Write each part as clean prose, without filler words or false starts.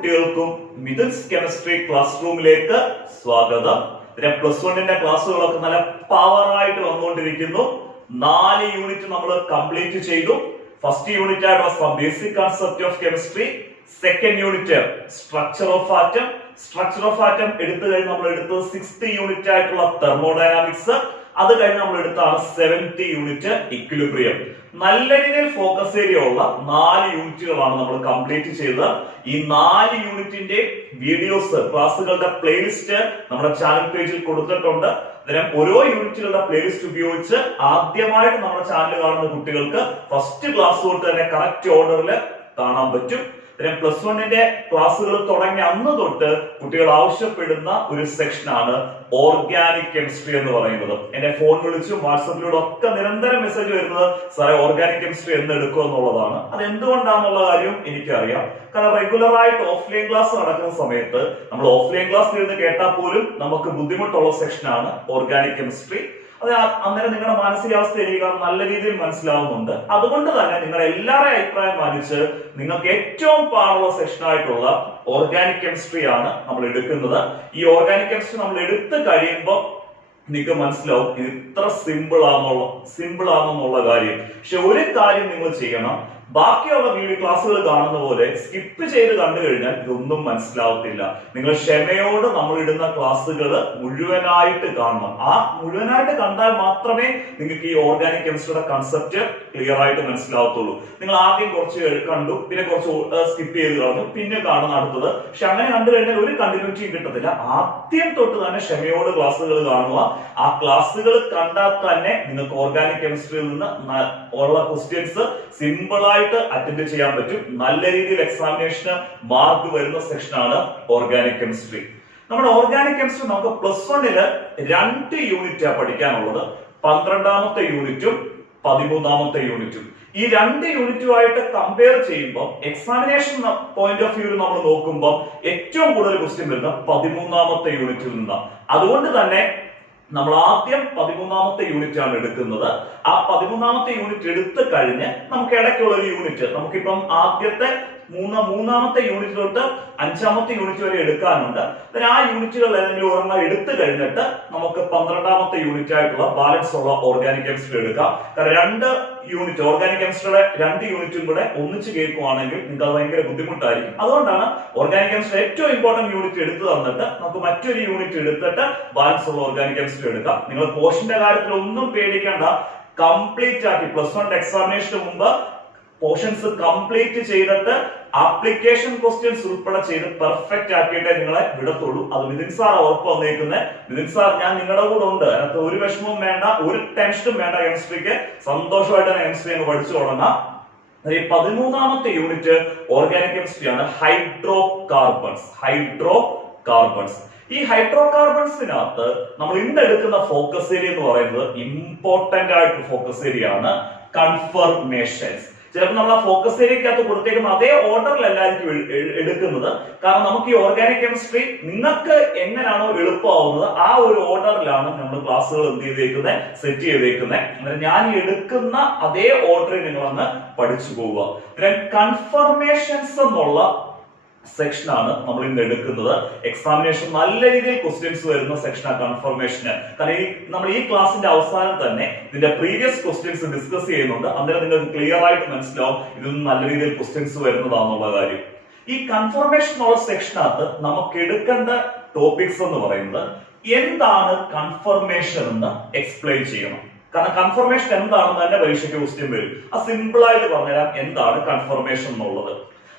കുട്ടികൾക്കും Mithun's chemistry class റൂമിലേക്ക് സ്വാഗതം. പ്ലസ് വണ്ണിന്റെ ക്ലാസ്സുകളൊക്കെ നല്ല പവറായിട്ട് വന്നുകൊണ്ടിരിക്കുന്നു. 4 യൂണിറ്റ് നമ്മൾ കംപ്ലീറ്റ് ചെയ്തു. ഫസ്റ്റ് യൂണിറ്റ് ആയിട്ടുള്ള basic concept of chemistry, second unit structure of atom. Structure of atom എടുത്തു കഴിഞ്ഞ് നമ്മൾ എടുത്തത് 6th യൂണിറ്റ് ആയിട്ടുള്ള തെർമോഡൈനാമിക്സ്. അത് കഴിഞ്ഞ് നമ്മൾ എടുത്താണ് 7th യൂണിറ്റ് ഇക്വിലിബ്രിയം. നല്ല രീതിയിൽ ഫോക്കസ് ഏരിയ ഉള്ള 4 യൂണിറ്റുകളാണ് നമ്മൾ കംപ്ലീറ്റ് ചെയ്തത്. ഈ 4 യൂണിറ്റിന്റെ വീഡിയോസ് ക്ലാസ്സുകളുടെ പ്ലേലിസ്റ്റ് നമ്മുടെ ചാനൽ പേജിൽ കൊടുത്തിട്ടുണ്ട്. അന്നേരം ഓരോ യൂണിറ്റുകളുടെ പ്ലേലിസ്റ്റ് ഉപയോഗിച്ച് ആദ്യമായിട്ട് നമ്മുടെ ചാനൽ കാണുന്ന കുട്ടികൾക്ക് ഫസ്റ്റ് ക്ലാസ് തൊട്ട് തന്നെ കറക്റ്റ് ഓർഡറിൽ കാണാൻ പറ്റും. പ്ലസ് വണ്ണിന്റെ ക്ലാസ്സുകൾ തുടങ്ങിയ അന്ന് തൊട്ട് കുട്ടികൾ ആവശ്യപ്പെടുന്ന ഒരു സെക്ഷനാണ് ഓർഗാനിക് കെമിസ്ട്രി എന്ന് പറയുന്നത്. എന്റെ ഫോൺ വിളിച്ചും വാട്സപ്പിലൂടെ ഒക്കെ നിരന്തരം മെസ്സേജ് വരുന്നത് സാറേ ഓർഗാനിക് കെമിസ്ട്രി എന്ന് എടുക്കുക എന്നുള്ളതാണ്. അത് എന്തുകൊണ്ടാണെന്നുള്ള കാര്യം എനിക്കറിയാം. കാരണം റെഗുലർ ആയിട്ട് ഓഫ്ലൈൻ ക്ലാസ് നടക്കുന്ന സമയത്ത് നമ്മൾ ഓഫ്ലൈൻ ക്ലാസ് ഇരുന്ന് കേട്ടാൽ പോലും നമുക്ക് ബുദ്ധിമുട്ടുള്ള സെക്ഷനാണ് ഓർഗാനിക് കെമിസ്ട്രി. അത് അന്നേരം നിങ്ങളുടെ മാനസികാവസ്ഥ എനിക്ക് നല്ല രീതിയിൽ മനസ്സിലാവുന്നുണ്ട്. അതുകൊണ്ട് തന്നെ നിങ്ങളുടെ എല്ലാവരുടെയും അഭിപ്രായം മാനിച്ച് നിങ്ങൾക്ക് ഏറ്റവും പാടുള്ള സെക്ഷൻ ആയിട്ടുള്ള ഓർഗാനിക് കെമിസ്ട്രി ആണ് നമ്മൾ എടുക്കുന്നത്. ഈ ഓർഗാനിക് കെമിസ്ട്രി നമ്മൾ എടുത്തു കഴിയുമ്പോൾ നിങ്ങൾക്ക് മനസ്സിലാവും ഇത് ഇത്ര സിമ്പിൾ ആണെന്നുള്ള കാര്യം. പക്ഷെ ഒരു കാര്യം നിങ്ങൾ ചെയ്യണം, ബാക്കിയുള്ള വീഡിയോ ക്ലാസ്സുകൾ കാണുന്ന പോലെ സ്കിപ്പ് ചെയ്ത് കണ്ടു കഴിഞ്ഞാൽ ഇതൊന്നും മനസ്സിലാവത്തില്ല. നിങ്ങൾ ക്ഷമയോട് നമ്മൾ ഇടുന്ന ക്ലാസ്സുകൾ മുഴുവനായിട്ട് കാണണം. ആ മുഴുവനായിട്ട് കണ്ടാൽ മാത്രമേ നിങ്ങൾക്ക് ഈ ഓർഗാനിക് കെമിസ്ട്രിയുടെ കൺസെപ്റ്റ് ക്ലിയർ ആയിട്ട് മനസ്സിലാവത്തുള്ളൂ. നിങ്ങൾ ആദ്യം കുറച്ച് കണ്ടു, പിന്നെ കുറച്ച് സ്കിപ്പ് ചെയ്ത് കളഞ്ഞു, പിന്നെ കാണുന്ന അടുത്തത്. പക്ഷെ അങ്ങനെ കണ്ടു കഴിഞ്ഞാൽ ഒരു കണ്ടിന്യൂറ്റിയും കിട്ടത്തില്ല. ആദ്യം തൊട്ട് തന്നെ ക്ഷമയോട് ക്ലാസ്സുകൾ കാണുക. ആ ക്ലാസ്സുകൾ കണ്ടാൽ തന്നെ നിങ്ങൾക്ക് ഓർഗാനിക് കെമിസ്ട്രിയിൽ നിന്ന് ഉള്ള ക്വസ്റ്റ്യൻസ് സിമ്പിൾ ആയിട്ട് അറ്റൻഡ് ചെയ്യാൻ പറ്റും. നല്ല രീതിയിൽ എക്സാമിനേഷന് മാർക്ക് വരുന്ന സെക്ഷനാണ് ഓർഗാനിക് കെമിസ്ട്രി. നമ്മുടെ ഓർഗാനിക് കെമിസ്ട്രി നമുക്ക് പ്ലസ് വണ്ണില് 2 യൂണിറ്റാണ് പഠിക്കാനുള്ളത്. 12ാമത്തെ യൂണിറ്റും 13ാമത്തെ യൂണിറ്റും. ഈ 2 യൂണിറ്റുമായിട്ട് കമ്പയർ ചെയ്യുമ്പോൾ എക്സാമിനേഷൻ പോയിന്റ് ഓഫ് വ്യൂ നമ്മൾ നോക്കുമ്പോൾ ഏറ്റവും കൂടുതൽ ക്വസ്റ്റ്യൻ വരുന്ന 13ാമത്തെ യൂണിറ്റിൽ നിന്നാണ്. അതുകൊണ്ട് തന്നെ നമ്മൾ ആദ്യം 13ാമത്തെ യൂണിറ്റ് ആണ് എടുക്കുന്നത്. ആ 13ാമത്തെ യൂണിറ്റ് എടുത്തു കഴിഞ്ഞ് നമുക്ക് ഇടയ്ക്കുള്ള ഒരു യൂണിറ്റ് നമുക്കിപ്പം ആദ്യത്തെ മൂന്നാമത്തെ യൂണിറ്റ് തൊട്ട് 5ാമത്തെ യൂണിറ്റ് വരെ എടുക്കാനുണ്ട്. ആ യൂണിറ്റുകൾ ഏതെങ്കിലും ഒരെണ്ണം എടുത്തു കഴിഞ്ഞിട്ട് നമുക്ക് 12ാമത്തെ യൂണിറ്റ് ആയിട്ടുള്ള ബാലൻസ് ഉള്ള ഓർഗാനിക് കെമിസ്ട്രി എടുക്കാം. കാരണം 2 യൂണിറ്റ് ഓർഗാനിക് കെമിസ്ട്രിയുടെ 2 യൂണിറ്റും കൂടെ ഒന്നിച്ച് കേൾക്കുവാണെങ്കിൽ നിങ്ങൾക്ക് അത് ഭയങ്കര ബുദ്ധിമുട്ടായിരിക്കും. അതുകൊണ്ടാണ് ഓർഗാനിക് കെമിസ്ട്രി ഏറ്റവും ഇമ്പോർട്ടന്റ് യൂണിറ്റ് എടുത്തു തന്നിട്ട് നമുക്ക് മറ്റൊരു യൂണിറ്റ് എടുത്തിട്ട് ബാലൻസ് ഉള്ള ഓർഗാനിക് കെമിസ്ട്രി എടുക്കാം. നിങ്ങൾ പോർഷന്റെ കാര്യത്തിൽ ഒന്നും പേടിക്കേണ്ട. കംപ്ലീറ്റ് ആക്കി പ്ലസ് 1 എക്സാമിനേഷന് മുമ്പ് പോർഷൻസ് കംപ്ലീറ്റ് ചെയ്തിട്ട് ആപ്ലിക്കേഷൻ ക്വസ്റ്റ്യൻസ് ഉൾപ്പെടെ ചെയ്ത് പെർഫെക്റ്റ് ആക്കിയിട്ടേ നിങ്ങളെ വിടത്തുള്ളൂ. അത് മിഥുൻ സാർ ഉറപ്പ് വന്നേക്കുന്നത്. മിഥുൻ സാർ ഞാൻ നിങ്ങളുടെ കൂടെ ഉണ്ട്. അതിനകത്ത് ഒരു വിഷമവും വേണ്ട, ഒരു ടെൻഷനും വേണ്ട. കെമിസ്ട്രിക്ക് സന്തോഷമായിട്ട് കെമിസ്ട്രി അങ്ങ് പഠിച്ചു തുടങ്ങാം. 13ാമത്തെ യൂണിറ്റ് ഓർഗാനിക് കെമിസ്ട്രിയാണ് ഹൈഡ്രോ കാർബൺസ്. ഈ ഹൈഡ്രോ കാർബൺസിനകത്ത് നമ്മൾ ഇന്ന് എടുക്കുന്ന ഫോക്കസ് ഏരിയ എന്ന് പറയുന്നത് ഇമ്പോർട്ടന്റ് ആയിട്ട് ഫോക്കസ് ഏരിയ ആണ് കൺഫർമേഷൻസ്. ചിലപ്പോൾ നമ്മൾ ആ ഫോക്കസ് ഏരിയക്കകത്ത് കൊടുത്തേക്കുന്ന അതേ ഓർഡറിലല്ലായിരിക്കും എടുക്കുന്നത്. കാരണം നമുക്ക് ഈ ഓർഗാനിക് കെമിസ്ട്രി നിങ്ങൾക്ക് എങ്ങനെയാണോ എളുപ്പമാവുന്നത് ആ ഒരു ഓർഡറിലാണ് നമ്മൾ ക്ലാസ്സുകൾ സെറ്റ് ചെയ്തേക്കുന്നത്. ഞാൻ എടുക്കുന്ന അതേ ഓർഡറിൽ നിങ്ങളൊന്ന് പഠിച്ചു പോവുക. കൺഫർമേഷൻസ് എന്നുള്ള സെക്ഷനാണ് നമ്മൾ ഇന്ന് എടുക്കുന്നത്. എക്സാമിനേഷൻ നല്ല രീതിയിൽ ക്വസ്റ്റ്യൻസ് വരുന്ന സെക്ഷനാണ് കൺഫർമേഷന്. കാരണം നമ്മൾ ഈ ക്ലാസിന്റെ അവസാനം തന്നെ ഇതിന്റെ പ്രീവിയസ് ക്വസ്റ്റ്യൻസ് ഡിസ്കസ് ചെയ്യുന്നുണ്ട്. അന്നേരം നിങ്ങൾക്ക് ക്ലിയർ ആയിട്ട് മനസ്സിലാവും ഇതൊന്നും നല്ല രീതിയിൽ ക്വസ്റ്റ്യൻസ് വരുന്നതാണെന്നുള്ള കാര്യം. ഈ കൺഫർമേഷൻ എന്നുള്ള സെക്ഷനകത്ത് നമുക്ക് എടുക്കേണ്ട ടോപ്പിക്സ് എന്ന് പറയുന്നത് എന്താണ് കൺഫർമേഷൻ എന്ന് എക്സ്പ്ലെയിൻ ചെയ്യണം. കാരണം കൺഫർമേഷൻ എന്താണെന്ന് തന്നെ പരീക്ഷയ്ക്ക് ക്വസ്റ്റ്യൻ വരും. അത് സിമ്പിൾ ആയിട്ട് പറഞ്ഞുതരാം എന്താണ് കൺഫർമേഷൻ എന്നുള്ളത്.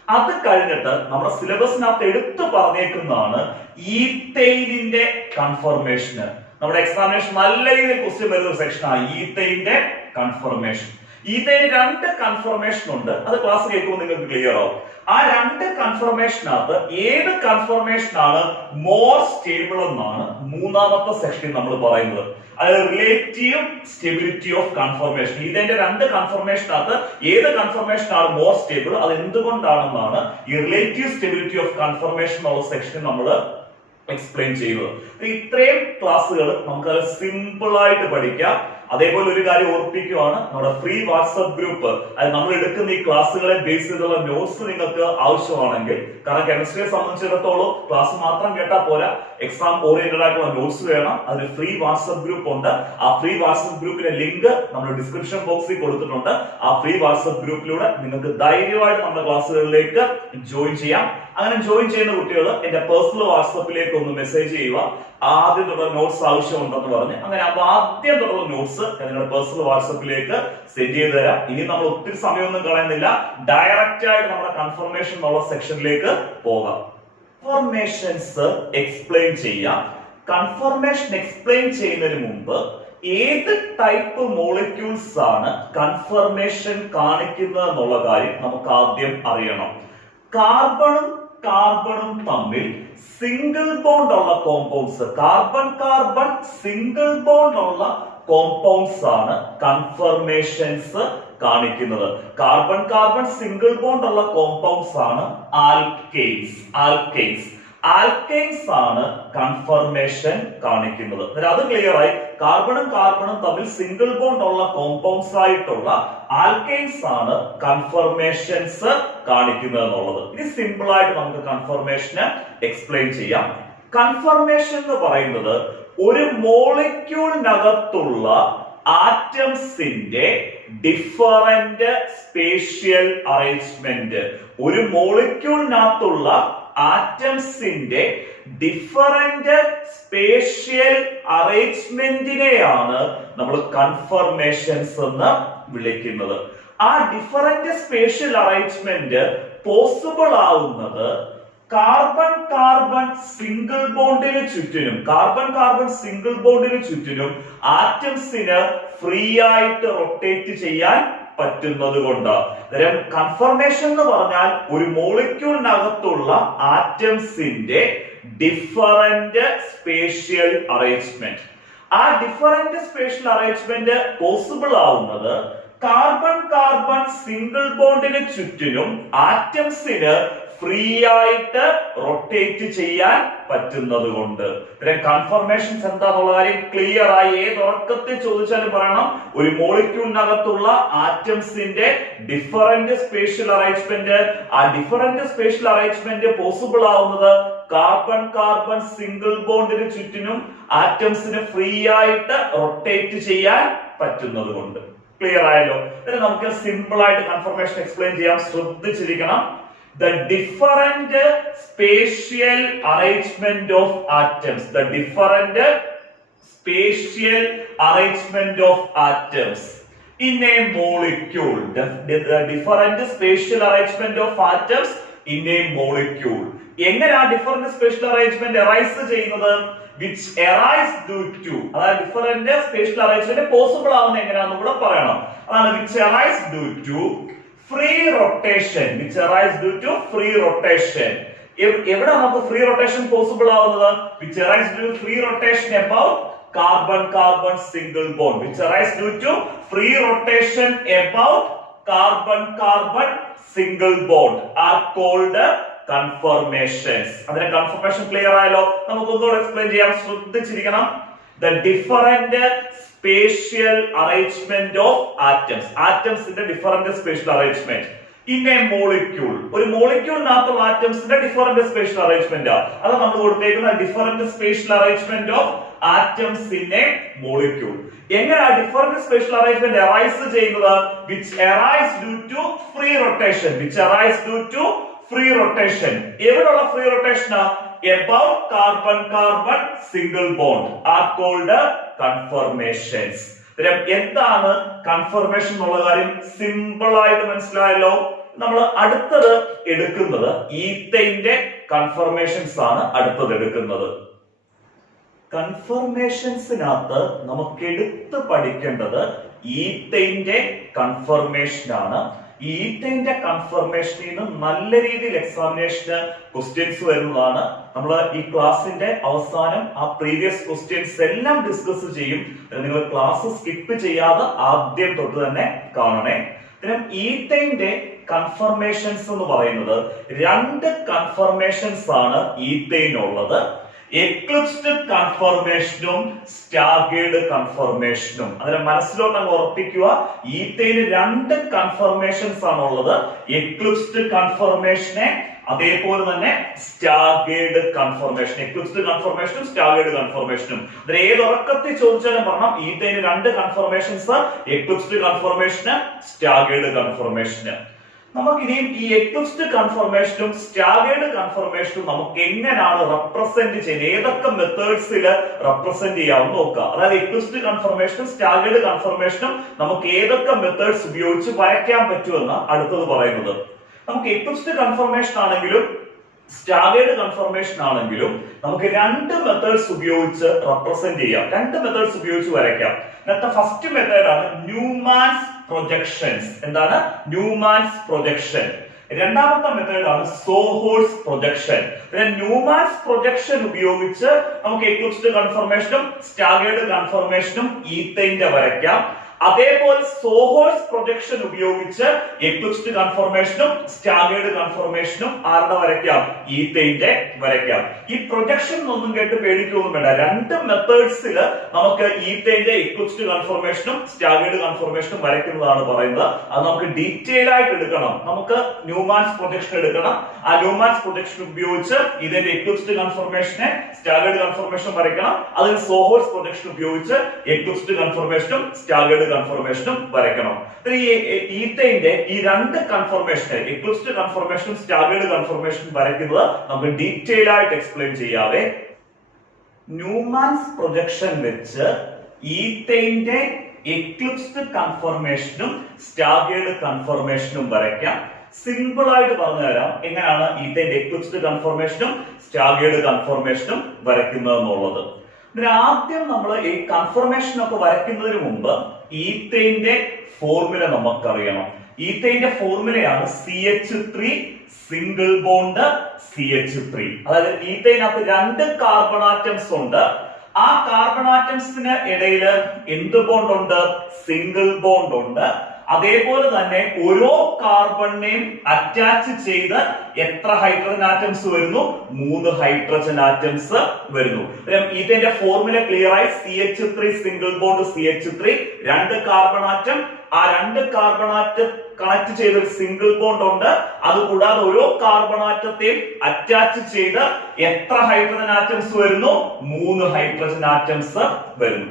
അത് കഴിഞ്ഞിട്ട് നമ്മുടെ സിലബസിനകത്ത് എടുത്തു പറഞ്ഞേക്കുന്നതാണ് ഈത്തൈനിന്റെ കൺഫർമേഷന്. നമ്മുടെ എക്സാമിനേഷൻ നല്ല രീതിയിൽ ക്വസ്റ്റ്യൻ വരുന്ന സെക്ഷനാണ് ഈത്തൈന്റെ കൺഫർമേഷൻ. ഈത്തൈന് 2 കൺഫർമേഷൻ ഉണ്ട്. അത് ക്ലാസ് കേൾക്കുമ്പോൾ നിങ്ങൾക്ക് ക്ലിയർ ആവും. ആ 2 കൺഫർമേഷനകത്ത് ഏത് കൺഫർമേഷൻ ആണ് മോർ സ്റ്റേബിൾ എന്നാണ് 3ാമത്തെ സെക്ഷനിൽ നമ്മൾ പറയുന്നത്. അതായത് റിലേറ്റീവ് സ്റ്റെബിലിറ്റി ഓഫ് കൺഫർമേഷൻ. ഇതിന്റെ 2 കൺഫർമേഷനകത്ത് ഏത് കൺഫർമേഷൻ ആണ് മോർ സ്റ്റേബിൾ, അത് എന്തുകൊണ്ടാണെന്നാണ് ഈ റിലേറ്റീവ് സ്റ്റെബിലിറ്റി ഓഫ് കൺഫർമേഷൻ എന്നുള്ള സെക്ഷനിൽ നമ്മൾ എക്സ്പ്ലെയിൻ ചെയ്യുന്നത്. ഇത്രയും ക്ലാസ്സുകൾ നമുക്ക് സിമ്പിൾ ആയിട്ട് പഠിക്കാം. അതേപോലെ ഒരു കാര്യം ഓർപ്പിക്കുകയാണ്, നമ്മുടെ ഫ്രീ വാട്സ്ആപ്പ് ഗ്രൂപ്പ്, അതായത് നമ്മൾ എടുക്കുന്ന ഈ ക്ലാസ്സുകളെ ബേസ് ചെയ്തുള്ള നോട്ട്സ് നിങ്ങൾക്ക് ആവശ്യമാണെങ്കിൽ, കാരണം കെമിസ്ട്രിയെ സംബന്ധിച്ചിടത്തോളം ക്ലാസ് മാത്രം കേട്ടാൽ പോരാ, എക്സാം ഓറിയന്റഡ് ആയിട്ടുള്ള നോട്ട്സ് വേണം. അതിന് ഫ്രീ വാട്സ്ആപ്പ് ഗ്രൂപ്പ് ഉണ്ട്. ആ ഫ്രീ വാട്സ്ആപ്പ് ഗ്രൂപ്പിന്റെ ലിങ്ക് നമ്മൾ ഡിസ്ക്രിപ്ഷൻ ബോക്സിൽ കൊടുത്തിട്ടുണ്ട്. ആ ഫ്രീ വാട്സ്ആപ്പ് ഗ്രൂപ്പിലൂടെ നിങ്ങൾക്ക് ധൈര്യമായിട്ട് നമ്മുടെ ക്ലാസ്സുകളിലേക്ക് ജോയിൻ ചെയ്യാം. അങ്ങനെ ജോയിൻ ചെയ്യുന്ന കുട്ടികൾ എന്റെ പേഴ്സണൽ വാട്സ്ആപ്പിലേക്ക് ഒന്ന് മെസ്സേജ് ചെയ്യുക, ആദ്യം തുടർ നോട്ട്സ് ആവശ്യമുണ്ടെന്ന് പറഞ്ഞ്. അങ്ങനെ അപ്പൊ ആദ്യം തുടർ നോട്ട്സ് നിങ്ങളുടെ പേഴ്സണൽ വാട്സ്ആപ്പിലേക്ക് സെൻഡ് ചെയ്ത് തരാം. ഇനി നമ്മൾ ഒത്തിരി സമയമൊന്നും കളയുന്നില്ല, ഡയറക്റ്റ് ആയിട്ട് നമ്മുടെ കൺഫർമേഷൻ എന്നുള്ള സെക്ഷനിലേക്ക് പോകാം. കൺഫർമേഷൻസ് എക്സ്പ്ലെയിൻ ചെയ്യാം. കൺഫർമേഷൻ എക്സ്പ്ലെയിൻ ചെയ്യുന്നതിന് മുമ്പ് ഏത് ടൈപ്പ് മോളിക്യൂൾസ് ആണ് കൺഫർമേഷൻ കാണിക്കുന്നത് എന്നുള്ള കാര്യം നമുക്ക് ആദ്യം അറിയണം. കാർബണും കാർബണും തമ്മിൽ സിംഗിൾ ബോണ്ട് ഉള്ള compounds, carbon carbon single bond ഉള്ള കോമ്പൗണ്ട്സ് ആണ് കൺഫർമേഷൻസ് കാണിക്കുന്നത്. കാർബൺ കാർബൺ സിംഗിൾ ബോണ്ട് ഉള്ള കോമ്പൗണ്ട്സ് ആണ് ആൽക്കെയ്ൻസ്. ആൽക്കെയ്ൻസ് ആണ് കൺഫർമേഷൻ കാണിക്കുന്നത്. അത് ക്ലിയർ ആയി. കാർബണും കാർബണും തമ്മിൽ സിംഗിൾ ബോണ്ട് ഉള്ള കോമ്പൗണ്ട്സ് ആയിട്ടുള്ള ആൽക്കെയ്ൻസ് ആണ് കൺഫർമേഷൻസ് കാണിക്കുന്നത് എന്നുള്ളത്. ഇനി സിമ്പിൾ ആയിട്ട് നമുക്ക് കൺഫർമേഷന് എക്സ്പ്ലെയിൻ ചെയ്യാം. കൺഫർമേഷൻ എന്ന് പറയുന്നത് ഒരു മോളിക്യൂളിനകത്തുള്ള ആറ്റംസിന്റെ ഡിഫറന്റ് സ്പേഷ്യൽ അറേഞ്ച്മെന്റ്. ഒരു മോളിക്യൂളിനകത്തുള്ള ആറ്റംസിന്റെ ഡിഫറന്റ് സ്പേഷ്യൽ അറേഞ്ച്മെന്റിനെയാണ് നമ്മൾ കൺഫർമേഷൻസ് എന്ന് വിളിക്കുന്നത്. ആ ഡിഫറന്റ് സ്പേഷ്യൽ അറേഞ്ച്മെന്റ് പോസിബിൾ ആവുന്നത് കാർബൺ കാർബൺ സിംഗിൾ ബോണ്ടിന് ചുറ്റിനും, കാർബൺ കാർബൺ സിംഗിൾ ബോണ്ടിന് ചുറ്റിനും ആറ്റംസിന് ഫ്രീ ആയിട്ട് റൊട്ടേറ്റ് ചെയ്യാൻ പറ്റുന്നത് കൊണ്ട്. കൺഫർമേഷൻ എന്ന് പറഞ്ഞാൽ ഒരു മോളിക്യൂളിനകത്തുള്ള ആറ്റംസിന്റെ ഡിഫറന്റ് സ്പേഷ്യൽ അറേഞ്ച്മെന്റ്. ആ ഡിഫറന്റ് സ്പേഷ്യൽ അറേഞ്ച്മെന്റ് പോസിബിൾ ആവുന്നത് കാർബൺ കാർബൺ സിംഗിൾ ബോണ്ടിന് ചുറ്റിനും ആറ്റംസിന് ഫ്രീ ആയിട്ട് റൊട്ടേറ്റ് ചെയ്യാൻ പറ്റുന്നത് കൊണ്ട്. കൺഫർമേഷൻസ് എന്താന്നുള്ള കാര്യം ക്ലിയർ ആയി. ഏത് ഉറക്കത്തിൽ ചോദിച്ചാലും പറയണം, ഒരു മോളിക്യൂളിനകത്തുള്ള ആറ്റംസിന്റെ ഡിഫറന്റ് സ്പേഷ്യൽ അറേഞ്ച്മെന്റ്, ആ ഡിഫറന്റ് സ്പേഷ്യൽ അറേഞ്ച്മെന്റ് പോസിബിൾ ആവുന്നത് കാർബൺ കാർബൺ സിംഗിൾ ബോണ്ടിന് ചുറ്റിനും ആറ്റംസിന് ഫ്രീ ആയിട്ട് റൊട്ടേറ്റ് ചെയ്യാൻ പറ്റുന്നത് കൊണ്ട്. ക്ലിയർ ആയല്ലോ? നമുക്ക് സിമ്പിൾ ആയിട്ട് കൺഫർമേഷൻ എക്സ്പ്ലെയിൻ ചെയ്യാം. ശ്രദ്ധിച്ചിരിക്കണം. The different spatial arrangement of atoms, the different spatial arrangement of atoms in a molecule, the different spatial arrangement of atoms in a molecule. എങ്ങനെ ആ ഡിഫറന്റ് സ്പേഷ്യൽ അറേഞ്ച്മെന്റ് അറൈസ് ചെയ്യുന്നത്? which arise due to, അതായത് different spatial arrangement possible ആവുന്ന എങ്ങനെയാണെന്ന് കൂടെ പറയണം. അതാണ് which arise due to free rotation, which arise due to free rotation. എവിടെ നമുക്ക് free rotation possible ആവുന്നത്? which arise due to free rotation about carbon carbon single bond, which arise due to free rotation about carbon carbon single bond are called conformations. അതിന്റെ confirmation clear ആയല്ലോ? നമുക്ക് ഒന്നുകൂടെ explain ചെയ്യാം. ശ്രദ്ധിച്ചിരിക്കണം. the different spatial arrangement of atoms, atoms in the different spatial arrangement in a molecule. ഒരു മോളിക്യൂളിനകത്തുള്ള ആറ്റംസിന്റെ different spatial arrangement ആണ്. അത് നമ്മൾ കൊടുത്തേക്കുന്ന different spatial arrangement of atoms in a molecule. എങ്ങനെ ആ ഡിഫറന്റ് സ്പേഷ്യൽ അറേഞ്ച്മെന്റ് അറൈസ് ചെയ്യുന്നത്? which arise due to free rotation, which arise due to free rotation. എവിടെയുള്ള free rotation? about carbon carbon single bond are called conformations. എന്താണ് conformation എന്നുള്ള കാര്യം simple ആയിട്ട് മനസ്സിലായല്ലോ? നമ്മൾ അടുത്തത് എടുക്കുന്നത് ഈത്തൈന്റെ കൺഫർമേഷൻസ് ആണ്. അടുത്തത് എടുക്കുന്നത് കൺഫർമേഷൻസിനകത്ത് നമുക്ക് എടുത്ത് പഠിക്കേണ്ടത് ഈത്തൈന്റെ കൺഫർമേഷൻ ആണ്. ഈത്തൈന്റെ കൺഫർമേഷനിൽ നിന്ന് നല്ല രീതിയിൽ എക്സാമിനേഷന് ക്വസ്റ്റ്യൻസ് വരുന്നതാണ്. നമ്മൾ ഈ ക്ലാസിന്റെ അവസാനം ആ പ്രീവിയസ് ക്വസ്റ്റ്യൻസ് എല്ലാം ഡിസ്കസ് ചെയ്യും. നിങ്ങൾ ക്ലാസ് സ്കിപ്പ് ചെയ്യാതെ ആദ്യം തൊട്ട് തന്നെ കാണണേ. ഈത്തൈന്റെ കൺഫർമേഷൻസ് എന്ന് പറയുന്നത് രണ്ട് കൺഫർമേഷൻസ് ആണ് ഈത്തൈൻ ഉള്ളത്. എക്ലിപ്സ്ഡ് കൺഫർമേഷനും സ്റ്റാഗേർഡ് കൺഫർമേഷനും. അതിനെ മനസ്സിലോട്ട് അങ്ങ് ഉറപ്പിക്കുക. ഈത്തൈന് രണ്ട് കൺഫർമേഷൻസ് ആണ് ഉള്ളത്. എക്ലിപ്സ്ഡ് കൺഫർമേഷനെ അതേപോലെ തന്നെ സ്റ്റാഗേർഡ് കൺഫർമേഷൻ. എക്ലിപ്സ്ഡ് കൺഫർമേഷനും സ്റ്റാഗേർഡ് കൺഫർമേഷനും. അതിൽ ഏതൊറക്കത്തിൽ ചോദിച്ചാലും പറഞ്ഞാൽ ഈത്തൈന് രണ്ട് കൺഫർമേഷൻസ്, എക്ലിപ്സ്ഡ് കൺഫർമേഷന്, സ്റ്റാഗേർഡ് കൺഫർമേഷന്. നമുക്കിനിയും ഈ എക്ലിപ്സ്ഡ് കൺഫർമേഷനും സ്റ്റാഗേർഡ് കൺഫർമേഷനും നമുക്ക് എങ്ങനെയാണ് റെപ്രസെന്റ് ചെയ്യുന്നത്, ഏതൊക്കെ മെത്തേഡ്സിൽ റെപ്രസെന്റ് ചെയ്യാമെന്ന് നോക്കുക. അതായത് എക്ലിപ്സ്ഡ് കൺഫർമേഷനും സ്റ്റാഗേർഡ് കൺഫർമേഷനും നമുക്ക് ഏതൊക്കെ മെത്തേഡ്സ് ഉപയോഗിച്ച് വരയ്ക്കാൻ പറ്റുമെന്ന് അടുത്തത് പറയുന്നത്. നമുക്ക് എക്ലിപ്സ്ഡ് കൺഫർമേഷൻ ആണെങ്കിലും സ്റ്റാഗേർഡ് കൺഫർമേഷൻ ആണെങ്കിലും നമുക്ക് രണ്ട് മെത്തേഡ്സ് ഉപയോഗിച്ച് റെപ്രസെന്റ് ചെയ്യാം, രണ്ട് മെത്തേഡ്സ് ഉപയോഗിച്ച് വരയ്ക്കാം. ഫസ്റ്റ് മെത്തേഡ് ആണ് ന്യൂമാൻസ് പ്രൊജക്ഷൻസ്. എന്താണ് ന്യൂമാൻസ് പ്രൊജക്ഷൻ? രണ്ടാമത്തെ മെത്തേഡ് ആണ് സോഹോഴ്സ് പ്രൊജക്ഷൻ. ന്യൂമാൻസ് പ്രൊജക്ഷൻ ഉപയോഗിച്ച് നമുക്ക് എക്ലിപ്സ്ഡ് കൺഫർമേഷനും സ്റ്റാഗേർഡ് കൺഫർമേഷനും ഈത്തൈന്റെ വരയ്ക്കാം. അതേപോലെ സോഹോഴ്സ് പ്രൊജക്ഷൻ ഉപയോഗിച്ച് എക്ലിപ്സ്ഡ് കൺഫർമേഷനും സ്റ്റാഗേർഡ് കൺഫർമേഷനും ആരുടെ വരയ്ക്കാം? ഈത്തൈന്റെ വരയ്ക്കാം. ഈ പ്രൊജക്ഷൻ ഒന്നും കേട്ട് പേടിക്കൊന്നും വേണ്ട. രണ്ട് മെത്തേഡ്സിൽ നമുക്ക് ഈത്തൈന്റെ എക്ലിപ്സ്ഡ് കൺഫർമേഷനും സ്റ്റാഗേർഡ് കൺഫർമേഷനും വരയ്ക്കുന്നതാണ് പറയുന്നത്. അത് നമുക്ക് ഡീറ്റെയിൽ ആയിട്ട് എടുക്കണം. നമുക്ക് ന്യൂമാൻസ് പ്രൊജക്ഷൻ എടുക്കണം. ആ ന്യൂമാൻസ് പ്രൊജക്ഷൻ ഉപയോഗിച്ച് ഇതിന്റെ എക്ലിപ്സ്ഡ് കൺഫർമേഷനെ സ്റ്റാഗേർഡ് കൺഫർമേഷൻ വരയ്ക്കണം. അതിൽ സോഹോഴ്സ് പ്രൊജക്ഷൻ ഉപയോഗിച്ച് എക്ലിപ്സ്ഡ് കൺഫർമേഷനും സ്റ്റാഗേർഡ് കൺഫർമേഷനും വരയ്ക്കണം. ഈത്തൈന്റെ ഈ രണ്ട് കൺഫർമേഷൻ, എക്ലിപ്സ്ഡ് കൺഫർമേഷനും സ്റ്റാഗേർഡ് കൺഫർമേഷനും വരയ്ക്കുന്നത് നമുക്ക് ഡീറ്റെയിൽ ആയിട്ട് എക്സ്പ്ലെയിൻ ചെയ്യാവേ. ന്യൂമാൻസ് പ്രൊജക്ഷൻ വെച്ച് ഈത്തൈന്റെ എക്ലിപ്സ്ഡ് കൺഫർമേഷനും സ്റ്റാഗേർഡ് കൺഫർമേഷനും വരയ്ക്കാം. സിമ്പിൾ ആയിട്ട് പറഞ്ഞു തരാം എങ്ങനെയാണ് ഈത്തൈന്റെ എക്ലിപ്സ്ഡ് കൺഫർമേഷനും സ്റ്റാഗേർഡ് കൺഫർമേഷനും വരയ്ക്കുന്നത് എന്നുള്ളത്. ആദ്യം നമ്മൾ ഈ കൺഫർമേഷൻ ഒക്കെ വരയ്ക്കുന്നതിന് മുമ്പ് ഈത്തൈന്റെ ഫോർമുല നമുക്കറിയണം. ഈത്തൈന്റെ ഫോർമുലയാണ് CH3 സിംഗിൾ ബോണ്ട് CH3. അതായത് ഈത്തൈനകത്ത് രണ്ട് കാർബൺ ആറ്റംസ് ഉണ്ട്. ആ കാർബൺ ആറ്റംസിന് ഇടയിൽ എന്ത് ബോണ്ട് ഉണ്ട്? സിംഗിൾ ബോണ്ട് ഉണ്ട്. അതേപോലെ തന്നെ ഓരോ കാർബണിനെയും അറ്റാച്ച് ചെയ്ത് എത്ര ഹൈഡ്രജൻ ആറ്റംസ് വരുന്നു? 3 ഹൈഡ്രജൻ ആറ്റംസ് വരുന്നു. ഇതിന്റെ ഫോർമുല ക്ലിയർ ആയി. CH3 സിംഗിൾ ബോണ്ട് CH3, രണ്ട് കാർബൺ ആറ്റം, ആ രണ്ട് കാർബൺ ആറ്റം കണക്ട് ചെയ്ത ഒരു സിംഗിൾ ബോണ്ട് ഉണ്ട്. അതുകൂടാതെ ഓരോ കാർബൺ ആറ്റത്തെയും അറ്റാച്ച് ചെയ്ത് എത്ര ഹൈഡ്രജൻ ആറ്റംസ് വരുന്നു? 3 ഹൈഡ്രജൻ ആറ്റംസ് വരുന്നു.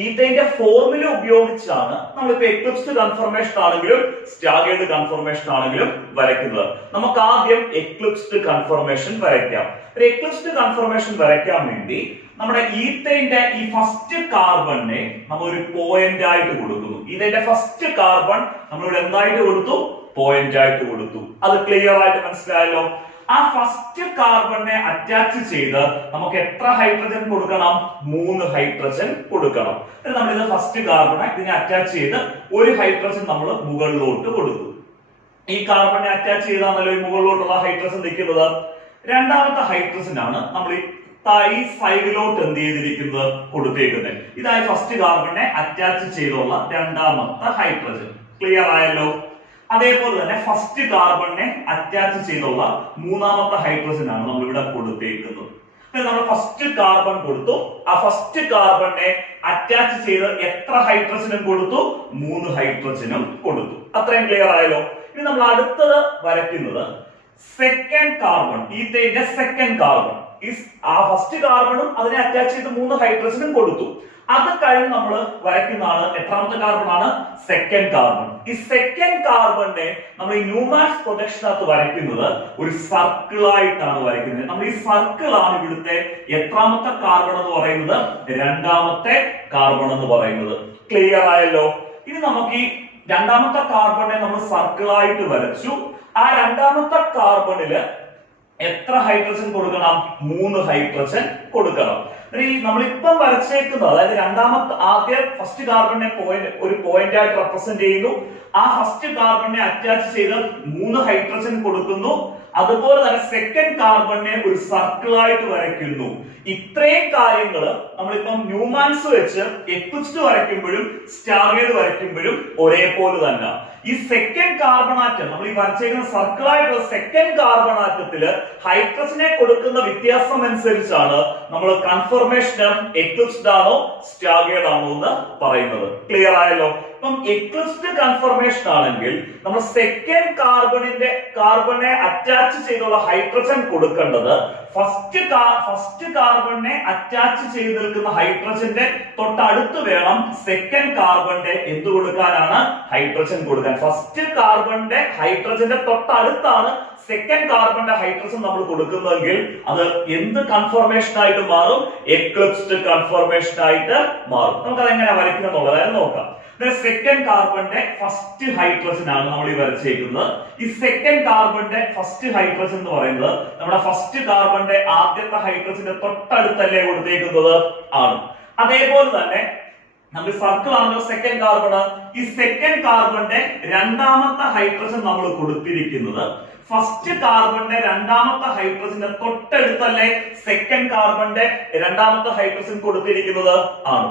ഇതിന്റെ ഫോർമുല ഉപയോഗിച്ചാണ് നമ്മളിപ്പോ എക്ലിപ്സ്ഡ് കൺഫർമേഷൻ ആണെങ്കിലും സ്റ്റാഗേർഡ് കൺഫർമേഷൻ ആണെങ്കിലും വരയ്ക്കുന്നത്. നമുക്ക് ആദ്യം എക്ലിപ്സ്ഡ് കൺഫർമേഷൻ വരയ്ക്കാം. എക്ലിപ്സ്ഡ് കൺഫർമേഷൻ വരയ്ക്കാൻ വേണ്ടി നമ്മുടെ ഈത്തൈന്റെ ഈ ഫസ്റ്റ് കാർബണിനെ നമ്മൾ ഒരു പോയിന്റ് ആയിട്ട് കൊടുക്കുന്നു. ഇതിന്റെ ഫസ്റ്റ് കാർബൺ നമ്മളിവിടെ എന്തായിട്ട് കൊടുത്തു? പോയിന്റ് ആയിട്ട് കൊടുത്തു. അത് ക്ലിയർ ആയിട്ട് മനസ്സിലായല്ലോ. ആ ഫസ്റ്റ് കാർബണിനെ അറ്റാച്ച് ചെയ്ത് നമുക്ക് എത്ര ഹൈഡ്രജൻ കൊടുക്കണം? 3 ഹൈഡ്രജൻ കൊടുക്കണം. നമ്മളിത് ഫസ്റ്റ് കാർബണെ ഇതിനെ അറ്റാച്ച് ചെയ്ത് ഒരു ഹൈഡ്രജൻ നമ്മൾ മുകളിലോട്ട് കൊടുത്തു. ഈ കാർബണിനെ അറ്റാച്ച് ചെയ്താണല്ലോ ഈ മുകളിലോട്ടുള്ള ഹൈഡ്രജൻ നിൽക്കുന്നത്. രണ്ടാമത്തെ ഹൈഡ്രജൻ ആണ് നമ്മൾ ഈ സൈഡിലോട്ട് എന്ത് ചെയ്തിരിക്കുന്നത്? കൊടുത്തേക്കുന്നത്. ഇതായി ഫസ്റ്റ് കാർബണിനെ അറ്റാച്ച് ചെയ്തുള്ള രണ്ടാമത്തെ ഹൈഡ്രജൻ. ക്ലിയർ ആയല്ലോ. അതേപോലെ തന്നെ ഫസ്റ്റ് കാർബണിനെ അറ്റാച്ച് ചെയ്തുള്ള മൂന്നാമത്തെ ഹൈഡ്രജൻ ആണ് നമ്മൾ ഇവിടെ കൊടുത്തേക്കുന്നത്. നമ്മൾ ഫസ്റ്റ് കാർബൺ കൊടുത്തു. ആ ഫസ്റ്റ് കാർബണിനെ അറ്റാച്ച് ചെയ്ത് എത്ര ഹൈഡ്രജനും കൊടുത്തു? 3 ഹൈഡ്രജനും കൊടുത്തു. അത്രയും ക്ലിയർ ആയല്ലോ. ഇനി നമ്മൾ അടുത്തത് വരയ്ക്കുന്നത് സെക്കൻഡ് കാർബൺ. ഈത്തൈന്റെ സെക്കൻഡ് കാർബൺ. ആ ഫസ്റ്റ് കാർബണും അതിനെ അറ്റാച്ച് ചെയ്ത് 3 ഹൈഡ്രജനും കൊടുത്തു. അത് കഴിഞ്ഞ് നമ്മൾ വരയ്ക്കുന്നതാണ് എത്രാമത്തെ കാർബൺ ആണ്? Second carbon. ഈ സെക്കൻഡ് കാർബണിനെ നമ്മൾ ഈ ന്യൂമാൻസ് പ്രൊജക്ഷനകത്ത് വരയ്ക്കുന്നത് ഒരു സർക്കിൾ ആയിട്ടാണ് വരയ്ക്കുന്നത്. നമ്മൾ ഈ സർക്കിൾ ആണ് ഇവിടുത്തെ എത്രാമത്തെ കാർബൺ എന്ന് പറയുന്നത്? രണ്ടാമത്തെ കാർബൺ എന്ന് പറയുന്നത്. ക്ലിയർ ആയല്ലോ. ഇനി നമുക്ക് ഈ രണ്ടാമത്തെ കാർബണിനെ നമ്മൾ സർക്കിൾ ആയിട്ട് വരച്ചു. ആ രണ്ടാമത്തെ കാർബണില് എത്ര ഹൈഡ്രജൻ കൊടുക്കണം? 3 ഹൈഡ്രജൻ കൊടുക്കണം. നമ്മളിപ്പം വരച്ചേക്കുന്നത്, അതായത് രണ്ടാമത്തെ ആദ്യം ഫസ്റ്റ് കാർബണിനെ ഒരു പോയിന്റ് ആയിട്ട് റെപ്രസെന്റ് ചെയ്യുന്നു. ആ ഫസ്റ്റ് കാർബണിനെ അറ്റാച്ച് ചെയ്ത് 3 ഹൈഡ്രജൻ കൊടുക്കുന്നു. അതുപോലെ തന്നെ സെക്കൻഡ് കാർബണിനെ ഒരു സർക്കിൾ ആയിട്ട് വരയ്ക്കുന്നു. ഇത്രയും കാര്യങ്ങൾ നമ്മളിപ്പം ന്യൂമാൻസ് വെച്ച് എക്ലിപ്സ്ഡ് വരയ്ക്കുമ്പോഴും സ്റ്റാർഗേർഡ് വരയ്ക്കുമ്പോഴും ഒരേപോലെ തന്നെ. ഈ സെക്കൻഡ് കാർബൺ ആറ്റം നമ്മൾ ഈ വരച്ചേക്കുന്ന സർക്കിൾ ആയിട്ടുള്ള സെക്കൻഡ് കാർബൺ ആറ്റത്തില് ഹൈഡ്രജനെ കൊടുക്കുന്ന വ്യത്യാസം അനുസരിച്ചാണ് നമ്മൾ കൺഫർമേഷൻ എക്ലിപ്സ്ഡ് ആണോ സ്റ്റാർഗേർഡ് ആണോ എന്ന് പറയുന്നത്. ക്ലിയർ ആയല്ലോ? ഇപ്പം എക്ലിപ്സ്ഡ് കൺഫർമേഷൻ ആണെങ്കിൽ നമ്മൾ സെക്കൻഡ് കാർബണെ അറ്റാച്ച് ചെയ്തുള്ള ഹൈഡ്രജൻ കൊടുക്കേണ്ടത് ഫസ്റ്റ് കാർബണിനെ അറ്റാച്ച് ചെയ്ത് നിൽക്കുന്ന ഹൈഡ്രജന്റെ തൊട്ടടുത്ത് വേണം സെക്കൻഡ് കാർബണിന്റെ എന്ത് കൊടുക്കാനാണ്? ഹൈഡ്രജൻ കൊടുക്കാൻ. ഫസ്റ്റ് കാർബണിന്റെ ഹൈഡ്രജന്റെ തൊട്ടടുത്താണ് സെക്കൻഡ് കാർബണിന്റെ ഹൈഡ്രജൻ നമ്മൾ കൊടുക്കുന്നതെങ്കിൽ അത് എന്ത് കൺഫർമേഷൻ ആയിട്ട് മാറും? എക്ലിപ്സ്ഡ് കൺഫർമേഷൻ ആയിട്ട് മാറും. നമുക്ക് അതെങ്ങനെ വരയ്ക്കുന്നുള്ളത് നോക്കാം. സെക്കൻഡ് കാർബണിന്റെ ഫസ്റ്റ് ഹൈഡ്രജൻ ആണ് നമ്മൾ ഈ വരച്ചേക്കുന്നത്. ഈ സെക്കൻഡ് കാർബണിന്റെ ഫസ്റ്റ് ഹൈഡ്രജൻ എന്ന് പറയുന്നത് നമ്മുടെ ഫസ്റ്റ് കാർബണിന്റെ ആദ്യത്തെ ഹൈഡ്രജന്റെ തൊട്ടടുത്തല്ലേ കൊടുത്തേക്കുന്നത് ആണ്. അതേപോലെ തന്നെ നമ്മൾ സർക്കിൾ ആണല്ലോ സെക്കൻഡ് കാർബൺ. ഈ സെക്കൻഡ് കാർബണിന്റെ രണ്ടാമത്തെ ഹൈഡ്രജൻ നമ്മൾ കൊടുത്തിരിക്കുന്നത് ഫസ്റ്റ് കാർബണിന്റെ രണ്ടാമത്തെ ഹൈഡ്രജന്റെ തൊട്ടടുത്തല്ലേ സെക്കൻഡ് കാർബണിന്റെ രണ്ടാമത്തെ ഹൈഡ്രജൻ കൊടുത്തിരിക്കുന്നത് ആണ്.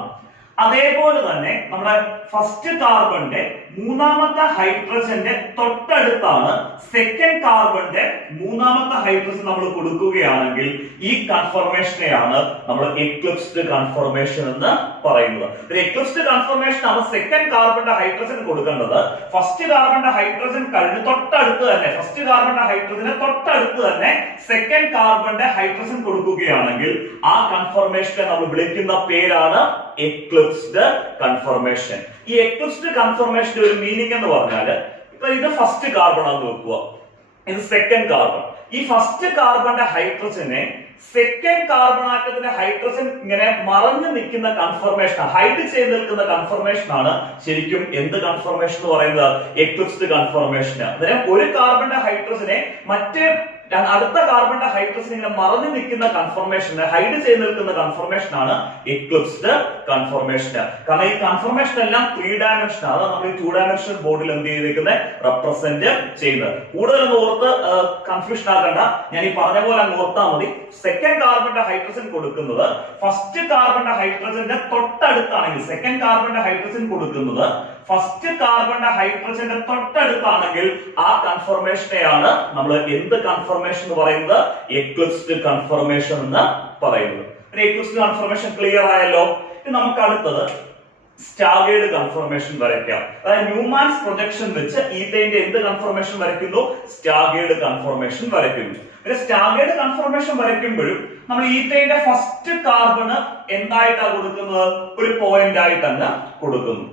അതേപോലെ തന്നെ നമ്മുടെ ഫസ്റ്റ് കാർബണിന്റെ മൂന്നാമത്തെ ഹൈഡ്രജന്റെ തൊട്ടടുത്താണ് സെക്കൻഡ് കാർബണിന്റെ മൂന്നാമത്തെ ഹൈഡ്രജൻ നമ്മൾ കൊടുക്കുകയാണെങ്കിൽ ഈ കൺഫർമേഷനെയാണ് നമ്മൾ എക്ലിപ്സ്ഡ് കൺഫർമേഷൻ എന്ന് പറയുന്നത്. ഒരു എക്ലിപ്സ്ഡ് കൺഫർമേഷൻ ആണ് സെക്കൻഡ് കാർബണിന്റെ ഹൈഡ്രജൻ കൊടുക്കേണ്ടത് ഫസ്റ്റ് കാർബണിന്റെ ഹൈഡ്രജൻ കഴിഞ്ഞ് തൊട്ടടുത്ത് തന്നെ ഫസ്റ്റ് കാർബണിന്റെ ഹൈഡ്രജന് തൊട്ടടുത്ത് തന്നെ സെക്കൻഡ് കാർബണിന്റെ ഹൈഡ്രജൻ കൊടുക്കുകയാണെങ്കിൽ ആ കൺഫർമേഷനെ നമ്മൾ വിളിക്കുന്ന പേരാണ് എക്ലിപ്സ്ഡ് കൺഫർമേഷൻ. ഈ എക്ലിപ്സ്ഡ് കൺഫർമേഷന്റെ ഒരു മീനിങ് എന്ന് പറഞ്ഞാല് ഇപ്പൊ ഇത് ഫസ്റ്റ് കാർബൺ ആണെന്ന് വെക്കുക, ഇത് സെക്കൻഡ് കാർബൺ. ഈ ഫസ്റ്റ് കാർബണിന്റെ ഹൈഡ്രജനെ സെക്കൻഡ് കാർബൺ ആറ്റത്തിന്റെ ഹൈഡ്രജൻ ഇങ്ങനെ മറഞ്ഞു നിൽക്കുന്ന കൺഫർമേഷൻ, ഹൈഡ് ചെയ്ത് നിൽക്കുന്ന കൺഫർമേഷൻ ആണ് ശരിക്കും എന്ത് കൺഫർമേഷൻ എന്ന് പറയുന്നത്? Eclipsed confirmation. അതായത് ഒരു കാർബണിന്റെ ഹൈഡ്രജനെ മറ്റേ അടുത്ത കാർബണിന്റെ ഹൈഡ്രജൻ ഇങ്ങനെ മറഞ്ഞു നിൽക്കുന്ന കൺഫർമേഷൻ, ഹൈഡ് ചെയ്ത് നിൽക്കുന്ന കൺഫർമേഷൻ ആണ് എക്ലിപ്സ്ഡ് കൺഫർമേഷൻ. കാരണം ഈ കൺഫർമേഷൻ എല്ലാം 3 ഡയമെൻഷൻ ആണ്. നമ്മൾ ഈ 2 ഡയമെൻഷൻ ബോർഡിൽ എന്ത് ചെയ്തിരിക്കുന്നത്? റെപ്രസെന്റ് ചെയ്യുന്നത്. കൂടുതലൊന്നും ഓർത്ത് കൺഫ്യൂഷൻ ആക്കണ്ട, ഞാൻ ഈ പറഞ്ഞ പോലെ അങ്ങ് ഓർത്താൽ മതി. സെക്കൻഡ് കാർബണിന്റെ ഹൈഡ്രജൻ കൊടുക്കുന്നത് ഫസ്റ്റ് കാർബണിന്റെ ഹൈഡ്രജന്റെ തൊട്ടടുത്താണെങ്കിൽ സെക്കൻഡ് കാർബണിന്റെ ഹൈഡ്രജൻ കൊടുക്കുന്നത് ഫസ്റ്റ് കാർബണിന്റെ ഹൈഡ്രജന്റെ തൊട്ടടുത്താണെങ്കിൽ ആ കൺഫർമേഷനെയാണ് നമ്മൾ എന്ത് കൺഫർമേഷൻ എന്ന് പറയുന്നത്? എക്ലിപ്സ്ഡ് കൺഫർമേഷൻ എന്ന് പറയുന്നത്. എക്ലിപ്സ്ഡ് കൺഫർമേഷൻ ക്ലിയർ ആയല്ലോ? ഇനി നമുക്ക് അടുത്തത് സ്റ്റാഗേർഡ് കൺഫർമേഷൻ വരയ്ക്കാം. അതായത് ന്യൂമാൻസ് പ്രൊജക്ഷൻ വെച്ച് ഈത്തൈന്റെ എന്ത് കൺഫർമേഷൻ വരയ്ക്കുന്നു? സ്റ്റാഗേർഡ് കൺഫർമേഷൻ വരയ്ക്കുന്നു. സ്റ്റാഗേർഡ് കൺഫർമേഷൻ വരയ്ക്കുമ്പോഴും നമ്മൾ ഈത്തൈന്റെ ഫസ്റ്റ് കാർബണ് എന്തായിട്ടാണ് കൊടുക്കുന്നത്? ഒരു പോയിന്റ് ആയിട്ടാണ് കൊടുക്കുന്നു.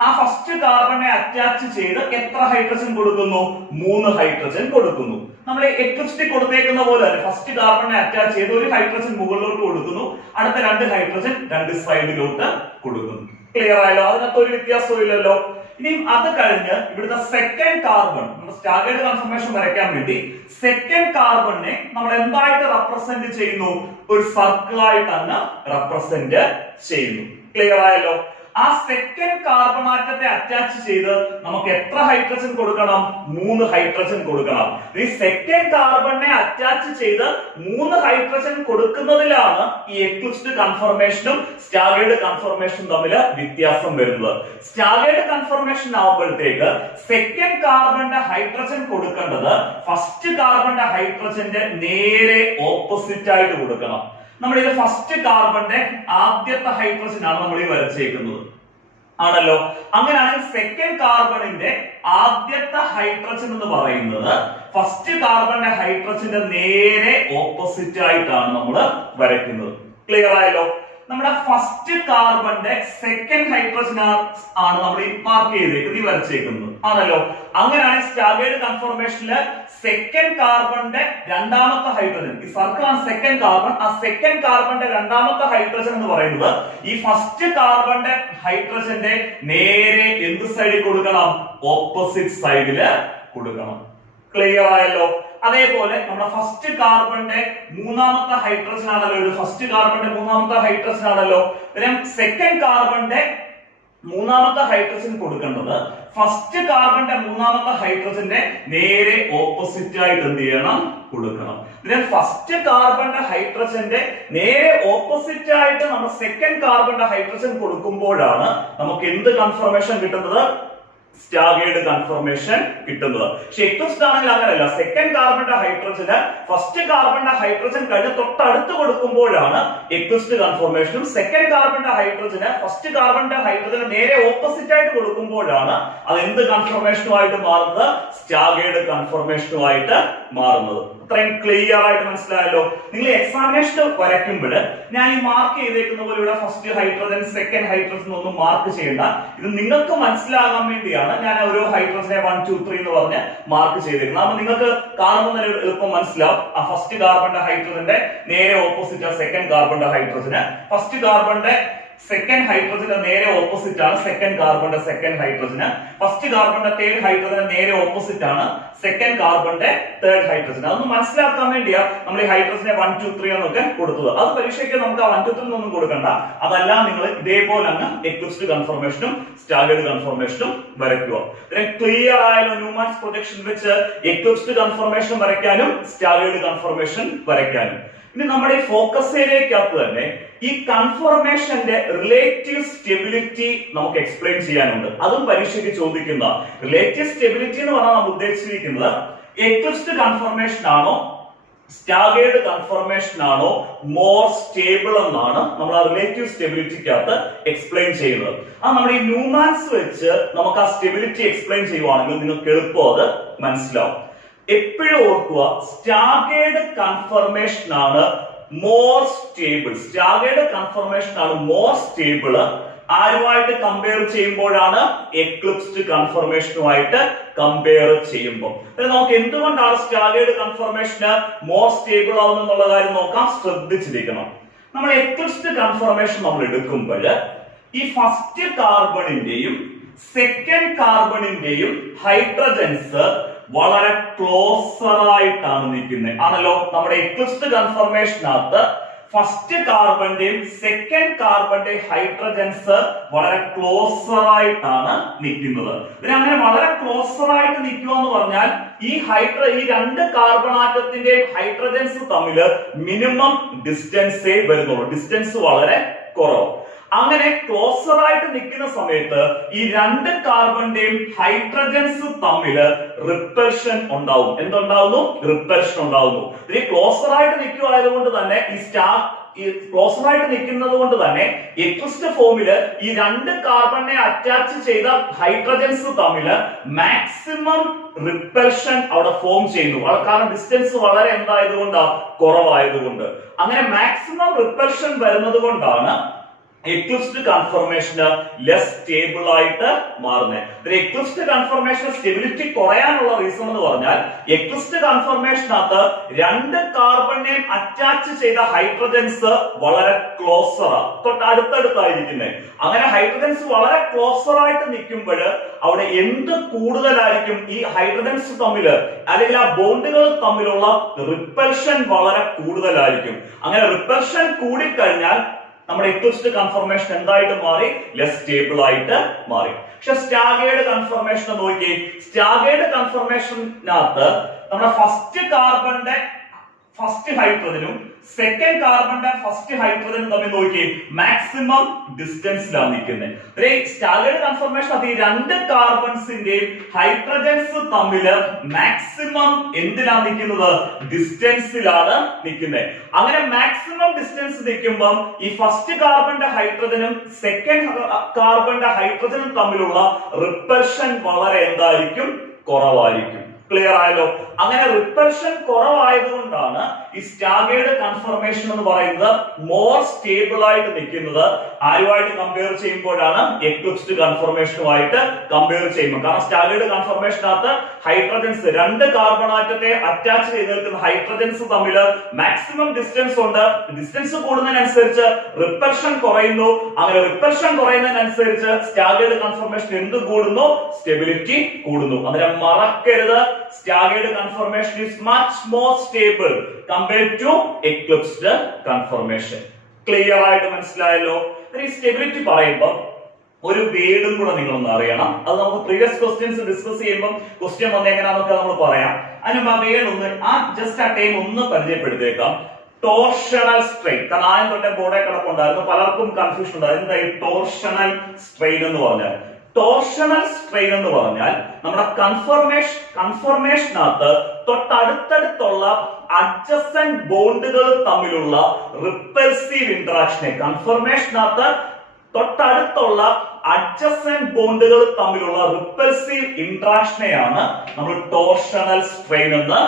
ആ ഫസ്റ്റ് കാർബണെ അറ്റാച്ച് ചെയ്ത് എത്ര ഹൈഡ്രജൻ കൊടുക്കുന്നു? 3 ഹൈഡ്രജൻ കൊടുക്കുന്നു. നമ്മൾ എക്ലിപ്സ്ഡ് കൊടുത്തേക്കുന്ന പോലെ തന്നെ ഫസ്റ്റ് കാർബണെ അറ്റാച്ച് ചെയ്ത് ഒരു ഹൈഡ്രജൻ മുകളിലോട്ട് കൊടുക്കുന്നു, അടുത്ത 2 ഹൈഡ്രജൻ 2 സൈഡിലോട്ട് കൊടുക്കുന്നു. ക്ലിയർ ആയല്ലോ? അതിനകത്ത് ഒരു വ്യത്യാസവും ഇല്ലല്ലോ. ഇനി അത് കഴിഞ്ഞ് ഇവിടുത്തെ സെക്കൻഡ് കാർബൺ നമ്മൾ സ്റ്റാഗേർഡ് കൺഫർമേഷൻ വരയ്ക്കാൻ വേണ്ടി സെക്കൻഡ് കാർബണിനെ നമ്മൾ എന്തായിട്ട് റെപ്രസെന്റ് ചെയ്യുന്നു? ഒരു സർക്കിൾ ആയിട്ടാണ് റെപ്രസെന്റ് ചെയ്യുന്നു. ക്ലിയർ ആയല്ലോ? ആ സെക്കൻഡ് കാർബൺ ആറ്റത്തെ അറ്റാച്ച് ചെയ്ത് നമുക്ക് എത്ര ഹൈഡ്രജൻ കൊടുക്കണം? 3 ഹൈഡ്രജൻ കൊടുക്കണം. ഈ സെക്കൻഡ് കാർബണിനെ അറ്റാച്ച് ചെയ്ത് 3 ഹൈഡ്രജൻ കൊടുക്കുന്നതിലാണ് ഈ എക്ലിപ്സ്ഡ് കൺഫർമേഷനും സ്റ്റാഗേർഡ് കൺഫർമേഷനും തമ്മിൽ വ്യത്യാസം വരുന്നത്. സ്റ്റാഗേർഡ് കൺഫർമേഷൻ ആവുമ്പോഴത്തേക്ക് സെക്കൻഡ് കാർബണിന്റെ ഹൈഡ്രജൻ കൊടുക്കേണ്ടത് ഫസ്റ്റ് കാർബണിന്റെ ഹൈഡ്രജന്റെ നേരെ ഓപ്പോസിറ്റ് ആയിട്ട് കൊടുക്കണം. നമ്മൾ ഇത് ഫസ്റ്റ് കാർബണിന്റെ ആദ്യത്തെ ഹൈഡ്രജൻ ആണ് നമ്മൾ ഈ വരച്ചേക്കുന്നത് ആണല്ലോ. അങ്ങനെയാണെങ്കിൽ സെക്കൻഡ് കാർബണിന്റെ ആദ്യത്തെ ഹൈഡ്രജൻ എന്ന് പറയുന്നത് ഫസ്റ്റ് കാർബണിന്റെ ഹൈഡ്രജന്റെ നേരെ ഓപ്പോസിറ്റ് ആയിട്ടാണ് നമ്മൾ വരയ്ക്കുന്നത്. ക്ലിയർ ആയല്ലോ? നമ്മുടെ ഫസ്റ്റ് കാർബണിന്റെ സെക്കൻഡ് ഹൈഡ്രജൻ ആണ് നമ്മൾ ഈ മാർക്ക് ചെയ്തേക്കുന്നത്, ഈ വരച്ചേക്കുന്നത് ആണല്ലോ. അങ്ങനെയാണ് സ്റ്റാഗേർഡ് കൺഫർമേഷനില് സെക്കൻഡ് കാർബണിന്റെ രണ്ടാമത്തെ ഹൈഡ്രജൻ, ഈ സർക്കിൾ ആണ് സെക്കൻഡ് കാർബൺ, ആ സെക്കൻഡ് കാർബണിന്റെ രണ്ടാമത്തെ ഹൈഡ്രജൻ എന്ന് പറയുന്നത് ഈ ഫസ്റ്റ് കാർബണിന്റെ ഹൈഡ്രജന്റെ നേരെ എന്ത് സൈഡിൽ കൊടുക്കണം? ഓപ്പോസിറ്റ് സൈഡില് കൊടുക്കണം. ക്ലിയർ ആയല്ലോ? അതേപോലെ നമ്മുടെ ഫസ്റ്റ് കാർബണിന്റെ മൂന്നാമത്തെ ഹൈഡ്രജൻ ആണല്ലോ ഇത്, ഫസ്റ്റ് കാർബണിന്റെ മൂന്നാമത്തെ ഹൈഡ്രജൻ ആണല്ലോ. സെക്കൻഡ് കാർബണിന്റെ മൂന്നാമത്തെ ഹൈഡ്രജൻ കൊടുക്കേണ്ടത് ഫസ്റ്റ് കാർബണിന്റെ മൂന്നാമത്തെ ഹൈഡ്രജന്റെ നേരെ ഓപ്പോസിറ്റ് ആയിട്ട് എന്ത് ചെയ്യണം, കൊടുക്കണം. ഇതിന് ഫസ്റ്റ് കാർബണിന്റെ ഹൈഡ്രജന്റെ നേരെ ഓപ്പോസിറ്റ് ആയിട്ട് നമ്മൾ സെക്കൻഡ് കാർബണിന്റെ ഹൈഡ്രജൻ കൊടുക്കുമ്പോഴാണ് നമുക്ക് എന്ത് കൺഫർമേഷൻ കിട്ടുന്നത്, സ്റ്റാഗേർഡ് കൺഫർമേഷൻ കിട്ടുന്നത്. പക്ഷെ എക്ലിപ്സ്ഡ് ആണെങ്കിൽ അങ്ങനെയല്ല. സെക്കൻഡ് കാർബണിന്റെ ഹൈഡ്രജന് ഫസ്റ്റ് കാർബണിന്റെ ഹൈഡ്രജൻ കഴിഞ്ഞ് തൊട്ടടുത്ത് കൊടുക്കുമ്പോഴാണ് എക്ലിപ്സ്ഡ് കൺഫർമേഷനും, സെക്കൻഡ് കാർബണിന്റെ ഹൈഡ്രജന് ഫസ്റ്റ് കാർബണിന്റെ ഹൈഡ്രജന് നേരെ ഓപ്പോസിറ്റ് ആയിട്ട് കൊടുക്കുമ്പോഴാണ് അത് എന്ത് കൺഫർമേഷനുമായിട്ട് മാറുന്നത്, സ്റ്റാഗേർഡ് കൺഫർമേഷനുമായിട്ട് മാറുന്നത്. ഇത്രയും ക്ലിയർ ആയിട്ട് മനസ്സിലായല്ലോ. നിങ്ങൾ എക്സാമിനേഷൻ വരയ്ക്കുമ്പോൾ ഞാൻ ഈ മാർക്ക് ചെയ്തേക്കുന്ന പോലെ ഇവിടെ ഫസ്റ്റ് ഹൈഡ്രജൻ സെക്കൻഡ് ഹൈഡ്രജൻ ഒന്നും മാർക്ക് ചെയ്യണ്ട. ഇത് നിങ്ങൾക്ക് മനസ്സിലാകാൻ വേണ്ടിയാണ് ഞാൻ ഓരോ ഹൈഡ്രജനെ 1 2 3 എന്ന് പറഞ്ഞ് മാർക്ക് ചെയ്തേക്കുന്നത്. അപ്പൊ നിങ്ങൾക്ക് കാണുമ്പോൾ എളുപ്പം മനസ്സിലാവും. ആ ഫസ്റ്റ് കാർബണിന്റെ ഹൈഡ്രജന്റെ നേരെ ഓപ്പോസിറ്റ് സെക്കൻഡ് കാർബണിന്റെ ഹൈഡ്രജന്, ഫസ്റ്റ് കാർബണിന്റെ സെക്കൻഡ് ഹൈഡ്രജന്റെ നേരെ ഓപ്പോസിറ്റ് ആണ് സെക്കൻഡ് കാർബണിന്റെ സെക്കൻഡ് ഹൈഡ്രജന്, ഫസ്റ്റ് കാർബണിന്റെ തേർഡ് ഹൈഡ്രജന് നേരെ ഓപ്പോസിറ്റ് ആണ് സെക്കൻഡ് കാർബണിന്റെ തേർഡ് ഹൈഡ്രജൻ. അതൊന്ന് മനസ്സിലാക്കാൻ വേണ്ടിയാ നമ്മൾ ഈ ഹൈഡ്രജനെ 1 2 3 എന്നൊക്കെ കൊടുത്തത്. അത് പരീക്ഷയ്ക്ക് നമുക്ക് ആ 1 2 3 ഒന്നും കൊടുക്കണ്ട. അതെല്ലാം നിങ്ങൾ ഇതേപോലെ അങ്ങ് എക്ലിപ്സ്ഡ് കൺഫർമേഷനും സ്റ്റാഗേർഡ് കൺഫർമേഷനും വരയ്ക്കുക. ക്ലിയർ ആയാലും ന്യൂമാൻസ് പ്രൊജക്ഷൻ വെച്ച് എക്ലിപ്സ്ഡ് കൺഫർമേഷൻ വരയ്ക്കാനും സ്റ്റാഗേർഡ് കൺഫർമേഷൻ വരയ്ക്കാനും. ഇനി നമ്മുടെ ഈ ഫോക്കസ് ഏരിയക്കകത്ത് തന്നെ ഈ കൺഫർമേഷന്റെ റിലേറ്റീവ് സ്റ്റെബിലിറ്റി നമുക്ക് എക്സ്പ്ലെയിൻ ചെയ്യാനുണ്ട്. അതും പരീക്ഷയ്ക്ക് ചോദിക്കുന്ന റിലേറ്റീവ് സ്റ്റെബിലിറ്റി എന്ന് പറഞ്ഞാൽ നമ്മൾ ഉദ്ദേശിച്ചിരിക്കുന്നത് എക്ലിപ്സ്ഡ് കൺഫർമേഷൻ ആണോ സ്റ്റാഗേർഡ് കൺഫർമേഷൻ ആണോ മോർ സ്റ്റേബിൾ എന്നാണ് നമ്മൾ ആ റിലേറ്റീവ് സ്റ്റെബിലിറ്റിക്കകത്ത് എക്സ്പ്ലെയിൻ ചെയ്യുന്നത്. അത് നമ്മുടെ ഈ ന്യൂമാൻസ് വെച്ച് നമുക്ക് ആ സ്റ്റെബിലിറ്റി എക്സ്പ്ലെയിൻ ചെയ്യുവാണെങ്കിൽ നിങ്ങൾക്ക് എളുപ്പം അത് മനസ്സിലാവും. എപ്പോഴും ഓർക്കുക, സ്റ്റാഗേർഡ് കൺഫർമേഷൻ ആണ് മോർ സ്റ്റേബിൾ. സ്റ്റാഗേർഡ് കൺഫർമേഷൻ ആണ് മോർ സ്റ്റേബിൾ. ആരുമായിട്ട് കമ്പയർ ചെയ്യുമ്പോഴാണ് എക്ലിപ്സ്ഡ് കൺഫർമേഷനുമായിട്ട് കമ്പയർ ചെയ്യുമ്പോൾ. നമുക്ക് എന്തുകൊണ്ടാണ് സ്റ്റാഗേർഡ് കൺഫർമേഷന് മോർ സ്റ്റേബിൾ ആവുന്നുള്ള കാര്യം നോക്കാം. ശ്രദ്ധിച്ചിരിക്കണം. നമ്മൾ എക്ലിപ്സ്ഡ് കൺഫർമേഷൻ നമ്മൾ എടുക്കുമ്പോൾ ഈ ഫസ്റ്റ് കാർബണിന്റെയും സെക്കൻഡ് കാർബണിന്റെയും ഹൈഡ്രജൻസ് വളരെ ക്ലോസർ ആയിട്ടാണ് നിൽക്കുന്നത് ആണല്ലോ. നമ്മുടെ എക്ലിപ്സ്ഡ് കൺഫർമേഷനകത്ത് ഫസ്റ്റ് കാർബണിന്റെയും സെക്കൻഡ് കാർബണിന്റെയും ഹൈഡ്രജൻസ് വളരെ ക്ലോസർ ആയിട്ടാണ് നിൽക്കുന്നത്. അങ്ങനെ വളരെ ക്ലോസർ ആയിട്ട് നിൽക്കുക എന്ന് പറഞ്ഞാൽ ഈ രണ്ട് കാർബൺ ആറ്റത്തിന്റെയും ഹൈഡ്രജൻസ് തമ്മിൽ മിനിമം ഡിസ്റ്റൻസേ വരുന്നുള്ളൂ. ഡിസ്റ്റൻസ് വളരെ കുറവ്. അങ്ങനെ ക്ലോസർ ആയിട്ട് നിൽക്കുന്ന സമയത്ത് ഈ രണ്ട് കാർബണിന്റെയും ഹൈഡ്രജൻസ് തമ്മിൽ റിപ്പൽഷൻ ഉണ്ടാവും. എന്തുണ്ടാവുന്നു? റിപ്പൽഷൻ ഉണ്ടാവുന്നു. ഈ ക്ലോസർ ആയിട്ട് നിൽക്കുകയായതുകൊണ്ട് തന്നെ ക്ലോസർ ആയിട്ട് നിൽക്കുന്നത് കൊണ്ട് തന്നെ എക്ലിപ്സ്ഡ് ഫോമില് ഈ രണ്ട് കാർബണിനെ അറ്റാച്ച് ചെയ്ത ഹൈഡ്രജൻസ് തമ്മിൽ മാക്സിമം റിപ്പൽഷൻ അവിടെ ഫോം ചെയ്യുന്നു. കാരണം ഡിസ്റ്റൻസ് വളരെ എന്തായതുകൊണ്ടാ, കുറവായതുകൊണ്ട്. അങ്ങനെ മാക്സിമം റിപ്പൽഷൻ വരുന്നത് കൊണ്ടാണ് എക്ലിപ്സ്ഡ് കൺഫർമേഷന് ലെസ് സ്റ്റേബിൾ ആയിട്ട് മാറുന്നത്. എക്ലിപ്സ്ഡ് കൺഫർമേഷൻ സ്റ്റെബിലിറ്റി കുറയാനുള്ള റീസൺ എന്ന് പറഞ്ഞാൽ എക്ലിപ്സ്ഡ് കൺഫർമേഷനകത്ത് രണ്ട് കാർബണിനെയും അറ്റാച്ച് ചെയ്ത ഹൈഡ്രജൻസ് വളരെ ക്ലോസർ തൊട്ടടുത്തടുത്തായിരിക്കുന്നത്. അങ്ങനെ ഹൈഡ്രജൻസ് വളരെ ക്ലോസർ ആയിട്ട് നിൽക്കുമ്പോൾ അവിടെ എന്ത് കൂടുതലായിരിക്കും, ഈ ഹൈഡ്രജൻസ് തമ്മിൽ അല്ലെങ്കിൽ ആ ബോണ്ടുകൾ തമ്മിലുള്ള റിപ്പൽഷൻ വളരെ കൂടുതലായിരിക്കും. അങ്ങനെ റിപ്പൽഷൻ കൂടിക്കഴിഞ്ഞാൽ നമ്മുടെ എക്ലിപ്സ്ഡ് കൺഫർമേഷൻ എന്തായിട്ട് മാറി? ലെസ് സ്റ്റേബിൾ ആയിട്ട് മാറി. പക്ഷെ സ്റ്റാഗേർഡ് കൺഫർമേഷൻ നോക്കി, സ്റ്റാഗേർഡ് കൺഫർമേഷനകത്ത് നമ്മുടെ ഫസ്റ്റ് കാർബണിന്റെ ഫസ്റ്റ് ഹൈഡ്രജനും സെക്കൻഡ് കാർബണിന്റെ ഫസ്റ്റ് ഹൈഡ്രജനും തമ്മിൽ നോക്കി മാക്സിമം ഡിസ്റ്റൻസിലാണ് നിൽക്കുന്നത്. സ്റ്റാഗേർഡ് കൺഫർമേഷൻ അത് ഈ രണ്ട് കാർബൺസിന്റെയും ഹൈഡ്രജൻസ് തമ്മിൽ മാക്സിമം എന്തിലാണ് നിൽക്കുന്നത്? ഡിസ്റ്റൻസിലാണ് നിൽക്കുന്നത്. അങ്ങനെ മാക്സിമം ഡിസ്റ്റൻസ് നിൽക്കുമ്പോൾ ഈ ഫസ്റ്റ് കാർബണിന്റെ ഹൈഡ്രജനും സെക്കൻഡ് കാർബണിന്റെ ഹൈഡ്രജനും തമ്മിലുള്ള റിപ്പൽഷൻ വളരെ എന്തായിരിക്കും? കുറവായിരിക്കും. ക്ലിയർ ആയല്ലോ. അങ്ങനെ റിപ്പൽഷൻ കുറവായതുകൊണ്ടാണ് ഈ സ്റ്റാഗേർഡ് കൺഫർമേഷൻ എന്ന് പറയുന്നത് മോർ സ്റ്റേബിൾ ആയിട്ട് നിൽക്കുന്നത്. ആരുമായിട്ട് കമ്പയർ ചെയ്യുമ്പോഴാണ്? എക്ലിപ്സ്ഡ് കൺഫർമേഷനുമായിട്ട് കമ്പയർ ചെയ്യുമ്പോൾ. കാരണം സ്റ്റാഗേർഡ് കൺഫർമേഷനകത്ത് ഹൈഡ്രജൻസ് രണ്ട് കാർബൺ ആറ്റത്തെ അറ്റാച്ച് ചെയ്ത് നിൽക്കുന്ന ഹൈഡ്രജൻസ് തമ്മിൽ മാക്സിമം ഡിസ്റ്റൻസ് ഉണ്ട്. ഡിസ്റ്റൻസ് കൂടുന്നതിനനുസരിച്ച് റിപ്പൽഷൻ കുറയുന്നു. അങ്ങനെ റിപ്പൽഷൻ കുറയുന്നതിനനുസരിച്ച് സ്റ്റാഗേർഡ് കൺഫർമേഷൻ എന്ത് കൂടുന്നു? സ്റ്റെബിലിറ്റി കൂടുന്നു. അതിനെ മറക്കരുത്. Staggered conformation is much more stable compared to eclipsed conformation. Clear ആയിട്ട് മനസ്സിലായല്ലോ. ഈ സ്റ്റെബിലിറ്റി പറയുമ്പോൾ ഒരു വേർഡും കൂടെ നിങ്ങളൊന്ന് അറിയണം. അത് നമുക്ക് പ്രീവിയസ് ക്വസ്റ്റ്യൻസ് ഡിസ്കസ് ചെയ്യുമ്പോൾ ക്വസ്റ്റ്യൻ വന്ന് എങ്ങനെയാണെന്നൊക്കെ നമ്മൾ പറയാം. അതിന് ആ വേർഡ് ഒന്ന് ജസ്റ്റ് ആ ടൈം ഒന്ന് പരിചയപ്പെടുത്തിയേക്കാം. Torsional strain. കാരണം ആദ്യം തൊട്ടേ ബോർഡേ കിടപ്പുണ്ടായിരുന്നു, പലർക്കും കൺഫ്യൂഷൻ ഉണ്ടായിരുന്നു. എന്താ ഈ ടോർഷണൽ സ്ട്രെയിൻ എന്ന് പറഞ്ഞാൽ? ടോർഷണൽ സ്ട്രെയിൻ എന്ന് പറഞ്ഞാൽ നമ്മുടെ കൺഫർമേഷനകത്ത് തൊട്ടടുത്തടുത്തുള്ള അഡ്ജസന്റ് ബോണ്ടുകൾ തമ്മിലുള്ള റിപ്പൽസീവ് ഇന്ററാക്ഷനെ, കൺഫർമേഷനകത്ത് തൊട്ടടുത്തുള്ള അഡ്ജസന്റ് ബോണ്ടുകൾ തമ്മിലുള്ള റിപ്പൽസീവ് ഇന്ററാക്ഷനെയാണ് നമ്മൾ ടോർഷണൽ സ്ട്രെയിൻ എന്ന്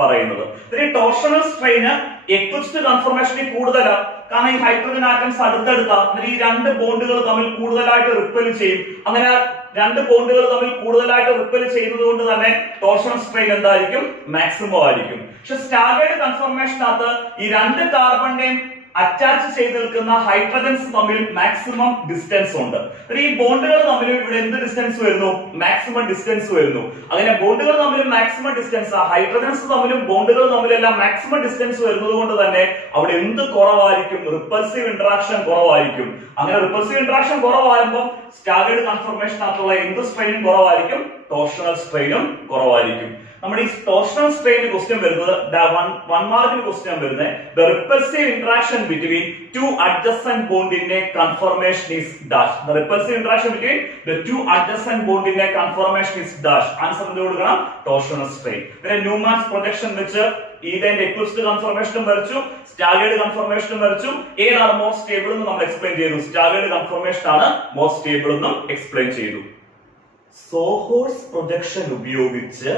പറയുന്നത്. ഈ ടോർഷണൽ സ്ട്രെയിന് എക്ലിപ്സ്ഡ് കൺഫർമേഷനിൽ കൂടുതലാണ്. കാരണം ഈ ഹൈഡ്രജൻ ആറ്റംസ് അടുത്തടുത്താണ്. ഈ രണ്ട് ബോണ്ടുകൾ തമ്മിൽ കൂടുതലായിട്ട് റിപ്പൽ ചെയ്യും. അങ്ങനെ രണ്ട് ബോണ്ടുകൾ തമ്മിൽ കൂടുതലായിട്ട് റിപ്പൽ ചെയ്യുന്നത് കൊണ്ട് തന്നെ ടോർഷണൽ സ്ട്രെയിൻ എന്തായിരിക്കും? മാക്സിമം ആയിരിക്കും. പക്ഷെ സ്റ്റാഗേർഡ് കൺഫർമേഷനകത്ത് ഈ രണ്ട് കാർബണിനെയും അറ്റാച്ച് ചെയ്ത് നിൽക്കുന്ന ഹൈഡ്രജൻസ് തമ്മിൽ മാക്സിമം ഡിസ്റ്റൻസ് ഉണ്ട്. ഈ ബോണ്ടുകൾ തമ്മിൽ ഇവിടെ എന്ത് ഡിസ്റ്റൻസ് വരുന്നു? മാക്സിമം ഡിസ്റ്റൻസ് വരുന്നു. അങ്ങനെ ബോണ്ടുകൾ തമ്മിൽ മാക്സിമം ഡിസ്റ്റൻസ്, ഹൈഡ്രജൻസ് തമ്മിലും ബോണ്ടുകൾ തമ്മിലെല്ലാം മാക്സിമം ഡിസ്റ്റൻസ് വരുന്നത് കൊണ്ട് തന്നെ അവിടെ എന്ത് കുറവായിരിക്കും? റിപ്പൽസീവ് ഇന്ററാക്ഷൻ കുറവായിരിക്കും. അങ്ങനെ റിപ്പൽസീവ് ഇന്ററാക്ഷൻ കുറവാകുമ്പോൾ സ്റ്റാഗേർഡ് കൺഫർമേഷനകത്തുള്ള എന്ത് സ്ട്രെയിനും കുറവായിരിക്കും? ടോർഷണൽ സ്ട്രെയിനും കുറവായിരിക്കും. നമ്മുടെ ഈ ടോർഷണൽ സ്ട്രെയിൻ ക്വസ്റ്റ്യൻ വരുന്നത് 1 മാർക്കിന് ക്വസ്റ്റ്യൻ വരുന്നത് the repulsive interaction between two adjacent bond in a conformation is dash. The repulsive interaction between the two adjacent bond in a conformation is dash. Answer എന്ത് കൊടുക്കണം? Torsional strain. പിന്നെ Newman's projection വെച്ച് ഇതിന്റെ eclipsed കൺഫർമേഷനും വരച്ചു, staggered കൺഫർമേഷനും വരച്ചു. ഏതാണ് more stable എന്ന് നമ്മൾ എക്സ്പ്ലെയിൻ ചെയ്തു. സ്റ്റാഗേർഡ് കൺഫർമേഷൻ ആണ് മോർ സ്റ്റേബിൾ എന്നും എക്സ്പ്ലെയിൻ ചെയ്തു. സോഹോഴ്സ് പ്രൊജക്ഷൻ ഉപയോഗിച്ച്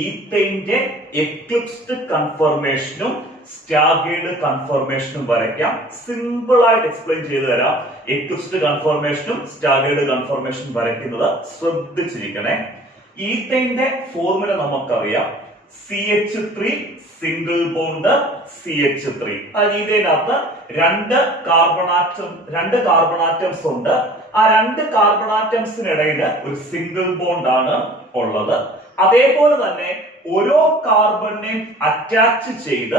ഈത്തൈന്റെ എക്ലിപ്സ്ഡ് കൺഫർമേഷനും സ്റ്റാഗേർഡ് കൺഫർമേഷനും വരയ്ക്കാം. സിമ്പിൾ ആയിട്ട് എക്സ്പ്ലെയിൻ ചെയ്തു തരാം. എക്ലിപ്സ്ഡ് കൺഫർമേഷനും സ്റ്റാഗേർഡ് കൺഫർമേഷനും വരയ്ക്കുന്നത് ശ്രദ്ധിച്ചിരിക്കണേ. ഈത്തൈന്റെ ഫോർമുല നമുക്കറിയാം. CH3 single bond CH3. ഇതിനകത്ത് രണ്ട് കാർബൺ ആറ്റംസ് ഉണ്ട്. ആ രണ്ട് കാർബൺ ആറ്റംസിനിടയിൽ ഒരു സിംഗിൾ ബോണ്ട് ആണ് ഉള്ളത്. അതേപോലെ തന്നെ ഓരോ കാർബണിനെയും അറ്റാച്ച് ചെയ്ത്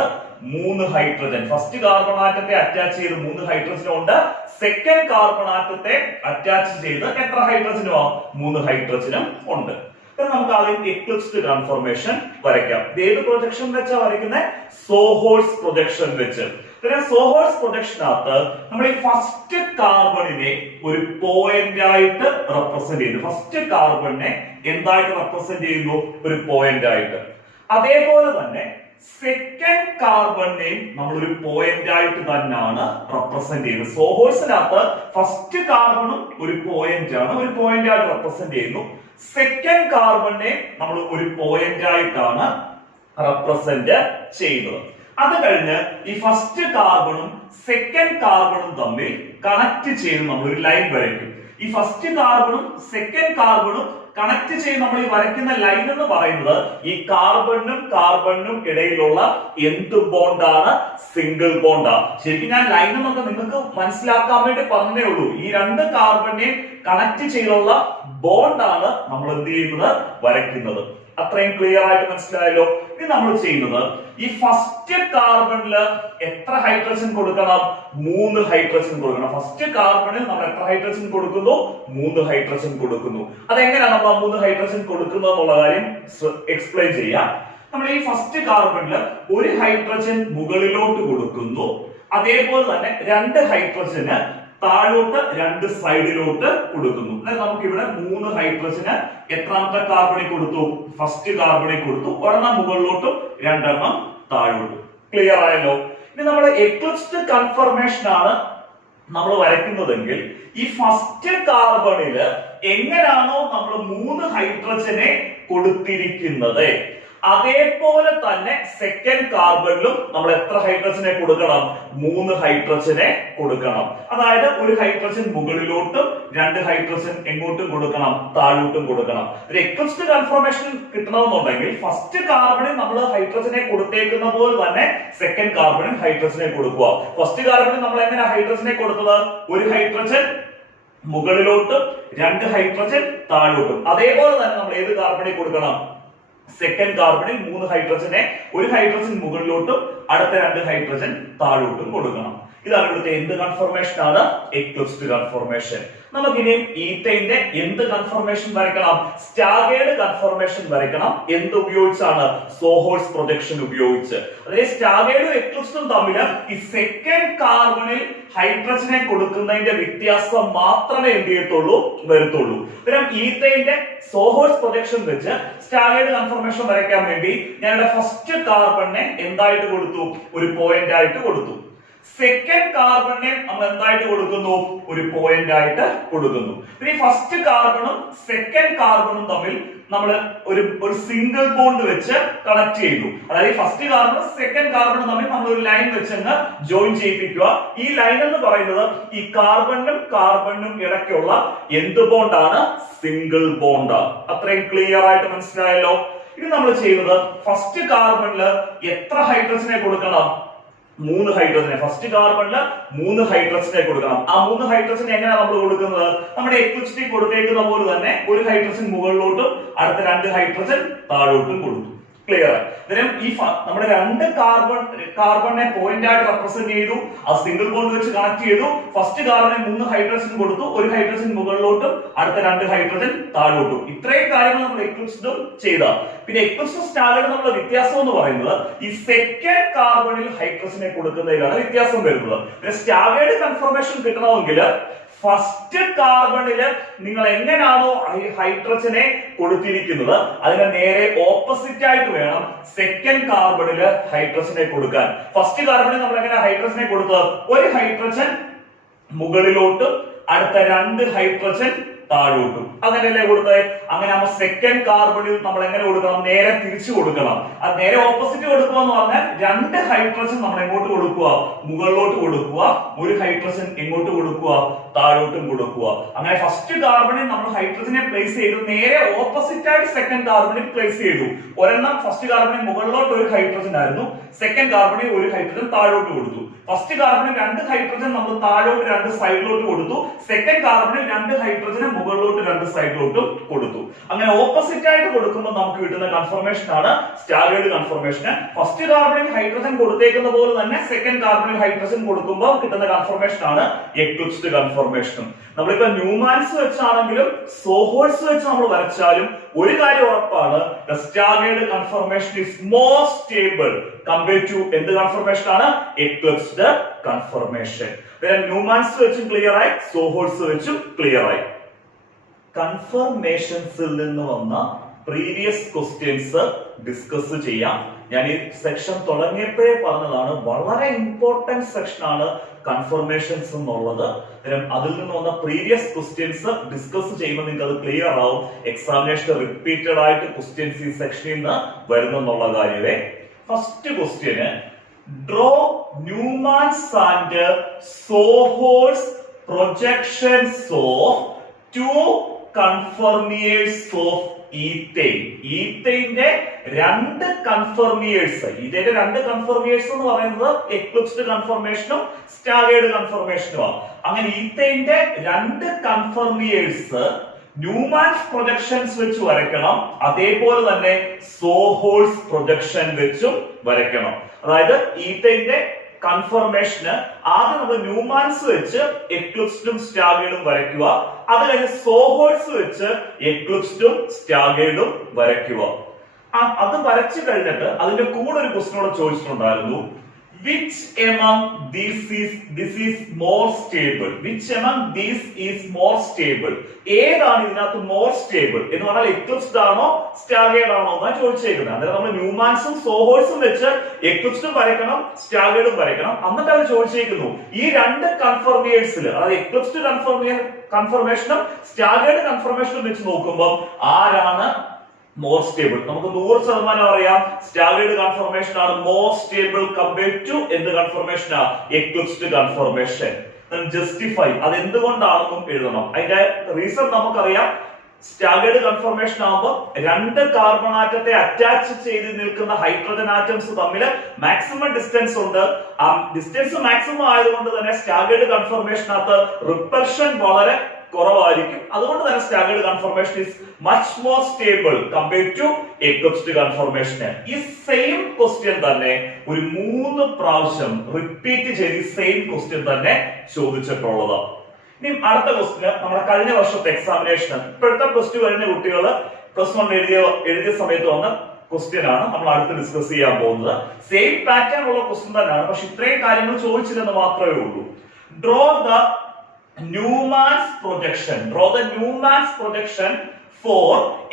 3 ഹൈഡ്രജൻ, ഫസ്റ്റ് കാർബൺ ആറ്റത്തെ അറ്റാച്ച് ചെയ്ത് 3 ഹൈഡ്രജനും ഉണ്ട്. സെക്കൻഡ് കാർബൺ ആറ്റത്തെ അറ്റാച്ച് ചെയ്ത് എത്ര ഹൈഡ്രജനോ? 3 ഹൈഡ്രജനും ഉണ്ട്. നമുക്ക് ആദ്യം എക്ലിപ്സ്ഡ് കൺഫർമേഷൻ വരയ്ക്കാം. ഏത് പ്രൊജക്ഷൻ വെച്ചാ വരയ്ക്കുന്നത്? സോഹോഴ്സ് പ്രൊജക്ഷൻ വെച്ച്. സോഹോഴ്സ് പ്രൊജക്ഷനകത്ത് നമ്മൾ ഈ ഫസ്റ്റ് കാർബണിനെ ഒരു പോയിന്റ് ആയിട്ട് റെപ്രസെന്റ് ചെയ്യുന്നു. ഫസ്റ്റ് കാർബണിനെ എന്തായിട്ട് റെപ്രസെന്റ് ചെയ്യുന്നു? ഒരു പോയിന്റ് ആയിട്ട്. അതേപോലെ തന്നെ സെക്കൻഡ് കാർബണിനെയും നമ്മൾ ഒരു പോയിന്റ് ആയിട്ട് തന്നെയാണ് റെപ്രസെന്റ് ചെയ്യുന്നത്. സോഹോഴ്സിനകത്ത് ഫസ്റ്റ് കാർബണും ഒരു പോയിന്റ് ആണ്, ഒരു പോയിന്റ് ആയിട്ട് റെപ്രസെന്റ് ചെയ്യുന്നു. സെക്കൻഡ് കാർബണിനെ നമ്മൾ ഒരു പോയിന്റ് ആയിട്ടാണ് റെപ്രസെന്റ് ചെയ്യുന്നത്. അത് കഴിഞ്ഞ് ഈ ഫസ്റ്റ് കാർബണും സെക്കൻഡ് കാർബണും തമ്മിൽ കണക്ട് ചെയ്ത് നമ്മൾ ഒരു ലൈൻ വരയ്ക്കും. ഈ ഫസ്റ്റ് കാർബണും സെക്കൻഡ് കാർബണും കണക്ട് ചെയ്ത് നമ്മൾ ഈ വരയ്ക്കുന്ന ലൈൻ എന്ന് പറയുന്നത് ഈ കാർബണിനും ഇടയിലുള്ള എന്ത് ബോണ്ടാണ്? സിംഗിൾ ബോണ്ടാണ്. ശരിക്കും ഞാൻ ലൈൻ എന്നൊക്കെ നിങ്ങൾക്ക് മനസ്സിലാക്കാൻ വേണ്ടി പറഞ്ഞേ ഉള്ളൂ. ഈ രണ്ട് കാർബണിനെയും കണക്ട് ചെയ്തുള്ള ബോണ്ടാണ് നമ്മൾ എന്ത് ചെയ്യുന്നത്? വരയ്ക്കുന്നത്. അത്രയും ക്ലിയർ ആയിട്ട് മനസ്സിലായല്ലോ. ഇനി നമ്മൾ ചെയ്യുന്നത് ഈ ഫസ്റ്റ് കാർബണില് എത്ര ഹൈഡ്രജൻ കൊടുക്കണം? 3 ഹൈഡ്രജൻ കൊടുക്കണം. ഫസ്റ്റ് കാർബണിൽ നമ്മൾ എത്ര ഹൈഡ്രജൻ കൊടുക്കുന്നു? 3 ഹൈഡ്രജൻ കൊടുക്കുന്നു. അതെങ്ങനെയാണ് നമ്മൾ 3 ഹൈഡ്രജൻ കൊടുക്കുന്നത് എന്നുള്ള കാര്യം എക്സ്പ്ലെയിൻ ചെയ്യാം. നമ്മൾ ഈ ഫസ്റ്റ് കാർബണില് ഒരു ഹൈഡ്രജൻ മുകളിലോട്ട് കൊടുക്കുന്നു. അതേപോലെ തന്നെ 2 ഹൈഡ്രജന് താഴോട്ട് 2 സൈഡിലോട്ട് കൊടുക്കുന്നു. നമുക്ക് ഇവിടെ 3 ഹൈഡ്രജന് എത്രാമത്തെ കാർബണിൽ കൊടുത്തു? ഫസ്റ്റ് കാർബണിൽ കൊടുത്തു. ഒരെണ്ണം മുകളിലോട്ടും 2 താഴോട്ടും. ക്ലിയർ ആയല്ലോ. ഇനി നമ്മൾ എക്ലിപ്സ്ഡ് കൺഫർമേഷൻ ആണ് നമ്മൾ വരയ്ക്കുന്നതെങ്കിൽ ഈ ഫസ്റ്റ് കാർബണില് എങ്ങനെയാണോ നമ്മൾ 3 ഹൈഡ്രജനെ കൊടുത്തിരിക്കുന്നത് അതേപോലെ തന്നെ സെക്കൻഡ് കാർബണിലും നമ്മൾ എത്ര ഹൈഡ്രജനെ കൊടുക്കണം? 3 ഹൈഡ്രജനെ കൊടുക്കണം. അതായത് ഒരു ഹൈഡ്രജൻ മുകളിലോട്ടും 2 ഹൈഡ്രജൻ എങ്ങോട്ടും കൊടുക്കണം? താഴോട്ടും കൊടുക്കണം. ഒരു എക്ലിപ്സ്ഡ് കൺഫർമേഷൻ കിട്ടണമെന്നുണ്ടെങ്കിൽ ഫസ്റ്റ് കാർബണിൽ നമ്മൾ ഹൈഡ്രജനെ കൊടുത്തേക്കുന്ന പോലെ തന്നെ സെക്കൻഡ് കാർബണിൽ ഹൈഡ്രജനെ കൊടുക്കുക. ഫസ്റ്റ് കാർബണിൽ നമ്മൾ എങ്ങനെ ഹൈഡ്രജനെ കൊടുത്തത്? ഒരു ഹൈഡ്രജൻ മുകളിലോട്ടും 2 ഹൈഡ്രജൻ താഴോട്ടും. അതേപോലെ തന്നെ നമ്മൾ ഏത് കാർബണിൽ കൊടുക്കണം? സെക്കൻഡ് കാർബണിൽ 3 ഹൈഡ്രജനെ ഒരു ഹൈഡ്രജൻ മുകളിലോട്ടും അടുത്ത 2 ഹൈഡ്രജൻ താഴോട്ടും കൊടുക്കണം. ഇതാണ് ഇവിടുത്തെ എന്ത് കൺഫർമേഷൻ ആണ്? Eclipsed conformation. നമുക്കിനിയും ഈത്തയുടെ എന്ത് കൺഫർമേഷൻ വരയ്ക്കണം? സ്റ്റാഗേർഡ് കൺഫർമേഷൻ വരയ്ക്കണം. എന്ത് ഉപയോഗിച്ചാണ്? സോഹോഴ്സ് പ്രൊജക്ഷൻ ഉപയോഗിച്ച്. അതായത് സ്റ്റാഗേർഡും എക്ലിപ്സ്ഡും തമ്മിൽ ഈ സെക്കൻഡ് കാർബണിൽ ഹൈഡ്രജനെ കൊടുക്കുന്നതിന്റെ വ്യത്യാസം മാത്രമേ എന്ത് ചെയ്യത്തുള്ളൂ? വരുത്തുള്ളൂ. അന്നേരം ഈത്തയുടെ സോഹോഴ്സ് പ്രൊജക്ഷൻ വെച്ച് സ്റ്റാഗേർഡ് കൺഫർമേഷൻ വരയ്ക്കാൻ വേണ്ടി ഞാൻ ഫസ്റ്റ് കാർബണിനെ എന്തായിട്ട് കൊടുത്തു? ഒരു പോയിന്റ് ആയിട്ട് കൊടുത്തു. സെക്കൻഡ് കാർബണിനെ നമ്മൾ എന്തായിട്ട് കൊടുക്കുന്നു? ഒരു പോയിന്റ് ആയിട്ട് കൊടുക്കുന്നു. ഈ ഫസ്റ്റ് കാർബണും സെക്കൻഡ് കാർബണും തമ്മിൽ നമ്മൾ ഒരു സിംഗിൾ ബോണ്ട് വെച്ച് കണക്ട് ചെയ്തു. അതായത് ഫസ്റ്റ് കാർബണും സെക്കൻഡ് കാർബണും തമ്മിൽ നമ്മൾ ഒരു ലൈൻ വെച്ചങ്ങ് ജോയിൻ ചെയ്യിപ്പിക്കുക. ഈ ലൈൻ എന്ന് പറയുന്നത് ഈ കാർബണിനും ഇടയ്ക്കുള്ള എന്ത് ബോണ്ടാണ്? Single bond. അത്രയും ക്ലിയർ ആയിട്ട് മനസ്സിലായല്ലോ. ഇത് നമ്മൾ ചെയ്യുന്നത് ഫസ്റ്റ് കാർബണില് എത്ര ഹൈഡ്രജനെ കൊടുക്കണം? 3 ഹൈഡ്രജനെ. ഫസ്റ്റ് കാർബണില് 3 ഹൈഡ്രജനെ കൊടുക്കണം. ആ 3 ഹൈഡ്രജൻ എങ്ങനെയാണ് നമ്മൾ കൊടുക്കുന്നത്? നമ്മുടെ എക്ലിപ്സ്ഡിൽ കൊടുത്തേക്കുന്ന പോലെ തന്നെ ഒരു ഹൈഡ്രജൻ മുകളിലോട്ടും അടുത്ത 2 ഹൈഡ്രജൻ താഴോട്ടും കൊടുത്തു. ക്ലിയർ. അന്നേരം ഈ നമ്മുടെ 2 കാർബണിനെ പോയിന്റ് ആയിട്ട് റെപ്രസെന്റ് ചെയ്തു. ആ സിംഗിൾ ബോണ്ട് വെച്ച് കണക്ട് ചെയ്തു. ഫസ്റ്റ് കാർബണിന് 3 ഹൈഡ്രജൻ കൊടുത്തു. ഒരു ഹൈഡ്രജൻ മുകളിലോട്ടും അടുത്ത 2 ഹൈഡ്രജൻ താഴോട്ടും. ഇത്രയും കാര്യങ്ങൾ നമ്മൾ എക്ലിപ്സ്ഡും ചെയ്ത. പിന്നെ എക്ലിപ്സ്ഡും സ്റ്റാഗേർഡും തമ്മിലുള്ള വ്യത്യാസം എന്ന് പറയുന്നത് ഈ സെക്കൻഡ് കാർബണിൽ ഹൈഡ്രജനെ കൊടുക്കുന്നതിലാണ് വ്യത്യാസം വരുന്നത്. പിന്നെ സ്റ്റാഗേർഡ് കൺഫർമേഷൻ കിട്ടണമെങ്കിൽ ഫസ്റ്റ് കാർബണില് നിങ്ങൾ എങ്ങനെയാണോ ഹൈഡ്രജനെ കൊടുത്തിരിക്കുന്നത് അതിന് നേരെ ഓപ്പോസിറ്റ് ആയിട്ട് വേണം സെക്കൻഡ് കാർബണില് ഹൈഡ്രജനെ കൊടുക്കാൻ. ഫസ്റ്റ് കാർബണിൽ നമ്മൾ എങ്ങനെ ഹൈഡ്രജനെ കൊടുത്തത്? ഒരു ഹൈഡ്രജൻ മുകളിലോട്ടും അടുത്ത 2 ഹൈഡ്രജൻ താഴോട്ടും. അങ്ങനെയല്ലേ കൊടുത്തത്? അങ്ങനെ ആകുമ്പോൾ സെക്കൻഡ് കാർബണിൽ നമ്മൾ എങ്ങനെ കൊടുക്കണം? നേരെ തിരിച്ചു കൊടുക്കണം. അത് നേരെ ഓപ്പോസിറ്റ് കൊടുക്കുക എന്ന് പറഞ്ഞാൽ 2 ഹൈഡ്രജൻ നമ്മൾ എങ്ങോട്ട് കൊടുക്കുക? മുകളിലോട്ട് കൊടുക്കുക. ഒരു ഹൈഡ്രജൻ എങ്ങോട്ട് കൊടുക്കുക? താഴോട്ടും കൊടുക്കുക. അങ്ങനെ ഫസ്റ്റ് കാർബണിൽ നമ്മൾ ഹൈഡ്രജനെ പ്ലേസ് ചെയ്തു. നേരെ ഓപ്പോസിറ്റ് ആയിട്ട് സെക്കൻഡ് കാർബണിൽ പ്ലേസ് ചെയ്തു. ഒരെണ്ണം ഫസ്റ്റ് കാർബണിൽ മുകളിലോട്ട് ഒരു ഹൈഡ്രജൻ ആയിരുന്നു. സെക്കൻഡ് കാർബണിൽ ഒരു ഹൈഡ്രജൻ താഴോട്ട് കൊടുത്തു. ഫസ്റ്റ് കാർബണിൽ 2 ഹൈഡ്രജൻ നമ്മൾ താഴോട്ട് 2 സൈഡിലോട്ട് കൊടുത്തു. സെക്കൻഡ് കാർബണിൽ 2 ഹൈഡ്രജനെ മുകളിലോട്ട് 2 സൈഡിലോട്ടും കൊടുത്തു. അങ്ങനെ ഓപ്പോസിറ്റ് ആയിട്ട് കൊടുക്കുമ്പോൾ നമുക്ക് കിട്ടുന്ന കൺഫർമേഷൻ ആണ് സ്റ്റാഗേർഡ് കൺഫർമേഷൻ. ഫസ്റ്റ് കാർബണിൽ ഹൈഡ്രജൻ കൊടുത്തേക്കുന്ന പോലെ തന്നെ സെക്കൻഡ് കാർബണിൽ ഹൈഡ്രജൻ കൊടുക്കുമ്പോൾ കിട്ടുന്ന കൺഫർമേഷൻ ആണ് എക്ലിപ്സ്ഡ് കൺഫർമേഷൻ. നമ്മളിപ്പോ ന്യൂമാൻസ് വെച്ചാണെങ്കിലും സോഹോഴ്സ് വെച്ച് നമ്മൾ വരച്ചാലും ഒരു കാര്യം ഉറപ്പാണ്, staggered conformation is more stable compared to എന്ത് കൺഫർമേഷൻ ആണ്? Eclipsed conformation. ന്യൂമാൻസ് വെച്ചും ക്ലിയർ ആയി, സോഹോഴ്സ് വെച്ചും ക്ലിയർ ആയി. കൺഫർമേഷൻസിൽ നിന്ന് വന്ന പ്രീവിയസ് ക്വസ്റ്റ്യൻസ് ഡിസ്കസ് ചെയ്യാം. ഞാൻ ഈ സെക്ഷൻ തുടങ്ങിയപ്പോഴേ പറഞ്ഞതാണ്, വളരെ ഇമ്പോർട്ടന്റ് സെക്ഷൻ ആണ് കൺഫർമേഷൻസ് എന്നുള്ളത്. അതിൽ നിന്ന് വന്ന പ്രീവിയസ് ക്വസ്റ്റ്യൻസ് ഡിസ്കസ് ചെയ്യുമ്പോൾ നിങ്ങൾക്ക് അത് ക്ലിയർ ആവും. എക്സാമിനേഷൻ റിപ്പീറ്റഡ് ആയിട്ട് ക്വസ്റ്റ്യൻസ് ഈ സെക്ഷനിൽ നിന്ന് വരുന്നെന്നുള്ള കാര്യമേ. ഫസ്റ്റ് ക്വസ്റ്റ്യന് draw Newman's and sawhorse projections of 2 conformers of ethane. ഈത്തൈന്റെ 2 കൺഫർമിയേഴ്സ്. ഇതിന്റെ 2 കൺഫർമിയേഴ്സ് എന്ന് പറയുന്നത് എക്ലിപ്സ്ഡ് കൺഫർമേഷനും സ്റ്റാഗേർഡ് കൺഫർമേഷനുമാണ്. അങ്ങനെ ഈത്തൈന്റെ 2 കൺഫർമിയേഴ്സ് ന്യൂമാൻസ് പ്രൊജക്ഷൻസ് വെച്ച് വരയ്ക്കണം. അതേപോലെ തന്നെ സോഹോഴ്സ് പ്രൊജക്ഷൻ വെച്ചും വരയ്ക്കണം. അതായത് ഈത്തൈന്റെ കൺഫർമേഷന് ആദ്യം നമ്മൾ ന്യൂമാൻസ് വെച്ച് എക്ലിപ്സ്ഡും സ്റ്റാഗേർഡും വരയ്ക്കുക. അത് കഴിഞ്ഞ് സോഹോഴ്സ് വെച്ച് എക്ലിപ്സ്ഡും സ്റ്റാഗേർഡും വരയ്ക്കുക. അത് വരച്ചു കഴിഞ്ഞിട്ട് അതിന്റെ കൂടെ ഒരു ക്വസ്റ്റ്യനോട് ചോദിച്ചിട്ടുണ്ടായിരുന്നു, which among these is more stable? Which among these is more stable? ഏതാണ് ഇതിനകത്ത് മോർ സ്റ്റേബിൾ എന്ന് പറഞ്ഞാൽ എക്ലിപ്സ്ഡ് ആണോ സ്റ്റാഗേർഡ് ആണോ എന്നാണ് ചോദിച്ചേക്കുന്നത്. അതായത് നമ്മൾ ന്യൂമാൻസും സോഹോഴ്സും വെച്ച് എക്ലിപ്സ്ഡും വരയ്ക്കണം, സ്റ്റാഗേർഡും വരയ്ക്കണം. എന്നിട്ട് അവർ ചോദിച്ചേക്കുന്നു ഈ 2 കൺഫർമിയേഴ്സിൽ, അതായത് എക്ലിപ്സ്ഡ് കൺഫർമേഷനും സ്റ്റാഗേർഡ് കൺഫർമേഷനും വെച്ച് നോക്കുമ്പോൾ ആരാണ് മോർ സ്റ്റേബിൾ? നമുക്ക് 100% അറിയാം സ്റ്റാഗേർഡ് കൺഫർമേഷൻ ആണ് മോർ സ്റ്റേബിൾ കമ്പയർഡ് ടു എന്ത് കൺഫർമേഷൻ ആണ്? Eclipsed confirmation. ജസ്റ്റിഫൈ അത് എന്തുകൊണ്ടാണെന്നും എഴുതണം. അതിന്റെ റീസൺ നമുക്കറിയാം. സ്റ്റാഗേർഡ് കൺഫർമേഷൻ ആകുമ്പോൾ 2 കാർബൺ ആറ്റത്തെ അറ്റാച്ച് ചെയ്ത് നിൽക്കുന്ന ഹൈഡ്രജൻ ആറ്റംസ് തമ്മിൽ മാക്സിമം ഡിസ്റ്റൻസ് ഉണ്ട്. ആ ഡിസ്റ്റൻസ് മാക്സിമം ആയതുകൊണ്ട് തന്നെ സ്റ്റാഗേർഡ് കൺഫർമേഷനകത്ത് റിപ്പൽഷൻ വളരെ കുറവായിരിക്കും. അതുകൊണ്ട് തന്നെ staggered conformation is much more stable compared to eclipsed conformation. ഈ സെയിം ക്വസ്റ്റ്യൻ തന്നെ ഒരു 3 പ്രാവശ്യം റിപ്പീറ്റ് ചെയ്ത് സെയിം ക്വസ്റ്റ്യൻ തന്നെ ചോദിച്ചിട്ടുള്ളത്. ഇനി അടുത്ത ക്വസ്റ്റ്യൻ നമ്മുടെ കഴിഞ്ഞ വർഷത്തെ എക്സാമിനേഷൻ, ഇപ്പോഴത്തെ പ്ലസ് 2 കഴിഞ്ഞ കുട്ടികൾ പ്ലസ് 1 എഴുതിയ സമയത്ത് വന്ന ക്വസ്റ്റ്യൻ ആണ് നമ്മൾ അടുത്ത് ഡിസ്കസ് ചെയ്യാൻ പോകുന്നത്. സെയിം പാറ്റേൺ ഉള്ള ക്വസ്റ്റ്യൻ തന്നെയാണ്, പക്ഷെ ഇത്രയും കാര്യങ്ങൾ ചോദിച്ചില്ലെന്ന് മാത്രമേ ഉള്ളൂ. Draw the Newman's projection. Draw the Newman's projection for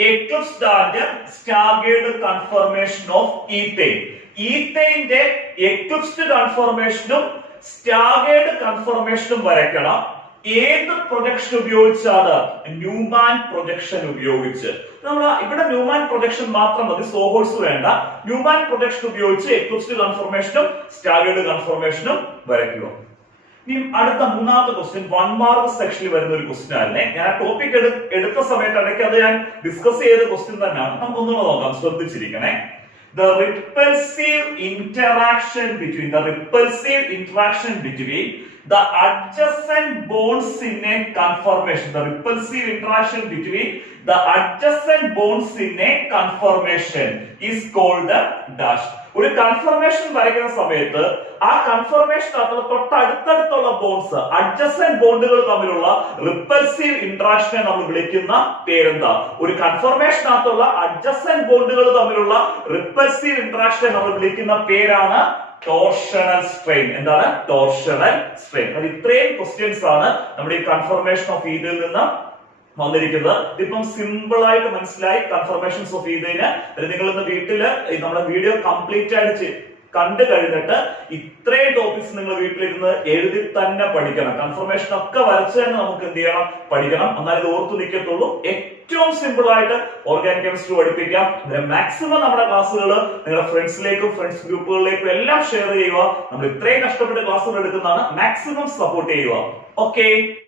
eclipsed and staggered conformation of ethane. ഈത്തൈന്റെ എക്ലിപ്സ്ഡ് കൺഫർമേഷനും സ്റ്റാഗേർഡ് കൺഫർമേഷനും വരയ്ക്കണം. ഏത് പ്രൊജക്ഷൻ ഉപയോഗിച്ചാണ്? ന്യൂമാൻ പ്രൊജക്ഷൻ ഉപയോഗിച്ച്. നമ്മൾ ഇവിടെ ന്യൂമാൻ പ്രൊജക്ഷൻ മാത്രം മതി, സോഹോഴ്സ് വേണ്ട. ന്യൂമാൻ പ്രൊജക്ഷൻ ഉപയോഗിച്ച് എക്ലിപ്സ്ഡ് കൺഫർമേഷനും സ്റ്റാഗേർഡ് കൺഫർമേഷനും വരയ്ക്കുക. ഇനി അടുത്ത മൂന്നാമത്തെ ക്വസ്റ്റ്യൻ 1 മാർക്ക് സെക്ഷനിൽ വരുന്ന ഒരു ക്വസ്റ്റ്യൻ ആയിരുന്നേ. ഞാൻ ടോപ്പിക് എടുത്ത സമയത്ത് ഇടയ്ക്ക് അത് ഞാൻ ഡിസ്കസ് ചെയ്ത ക്വസ്റ്റ്യൻ തന്നെയാണ്. നമുക്ക് ഒന്നുകൂടെ നോക്കാം, ശ്രദ്ധിച്ചിരിക്കണേ. The repulsive interaction between the adjacent bonds in a conformation. The repulsive interaction between the adjacent bonds in a conformation is called a dash. ഒരു കൺഫർമേഷൻ വരയ്ക്കുന്ന സമയത്ത് ആ കൺഫർമേഷൻ തൊട്ടടുത്തുള്ള ബോണ്ട്സ്, അഡ്ജസന്റ് ബോണ്ടുകൾ തമ്മിലുള്ള റിപ്പൽസീവ് ഇന്ററാക്ഷനെ നമ്മൾ വിളിക്കുന്ന പേരെന്താ? ഒരു കൺഫർമേഷനകത്തുള്ള അഡ്ജസന്റ് ബോണ്ടുകൾ തമ്മിലുള്ള റിപ്പൽസീവ് ഇന്ററാക്ഷനെ നമ്മൾ വിളിക്കുന്ന പേരാണ് ടോർഷണൽ സ്ട്രെയിൻ. എന്താണ് ടോർഷണൽ സ്ട്രെയിൻ? അത് ഇത്രയും ക്വസ്റ്റ്യൻസ് ആണ് നമ്മുടെ ഈ കൺഫർമേഷൻ ഓഫ് ഈഥയിൽ നിന്ന് വന്നിരിക്കുന്നത്. ഇപ്പം സിമ്പിൾ ആയിട്ട് മനസ്സിലായി കൺഫർമേഷൻസ് ഓഫ് ഈഥൈന്. നിങ്ങൾ ഇന്ന് വീട്ടില് നമ്മുടെ വീഡിയോ കംപ്ലീറ്റ് ആയിട്ട് കണ്ടു കഴിഞ്ഞിട്ട് ഇത്രയും ടോപ്പിക്സ് നിങ്ങൾ വീട്ടിലിരുന്ന് എഴുതി തന്നെ പഠിക്കണം. കൺഫർമേഷൻ ഒക്കെ വരച്ച് തന്നെ നമുക്ക് എന്ത് ചെയ്യണം? പഠിക്കണം. എന്നാലും ഇത് ഓർത്തു നിൽക്കത്തുള്ളൂ. ഏറ്റവും സിമ്പിൾ ആയിട്ട് ഓർഗാനിക് കെമിസ്ട്രി പഠിപ്പിക്കാം. മാക്സിമം നമ്മുടെ ക്ലാസ്സുകൾ നിങ്ങളുടെ ഫ്രണ്ട്സിലേക്കും ഫ്രണ്ട്സ് ഗ്രൂപ്പുകളിലേക്കും എല്ലാം ഷെയർ ചെയ്യുക. നമ്മൾ ഇത്രയും കഷ്ടപ്പെട്ട് ക്ലാസ്സുകൾ എടുക്കുന്നതാണ്. മാക്സിമം സപ്പോർട്ട് ചെയ്യുക. ഓക്കെ.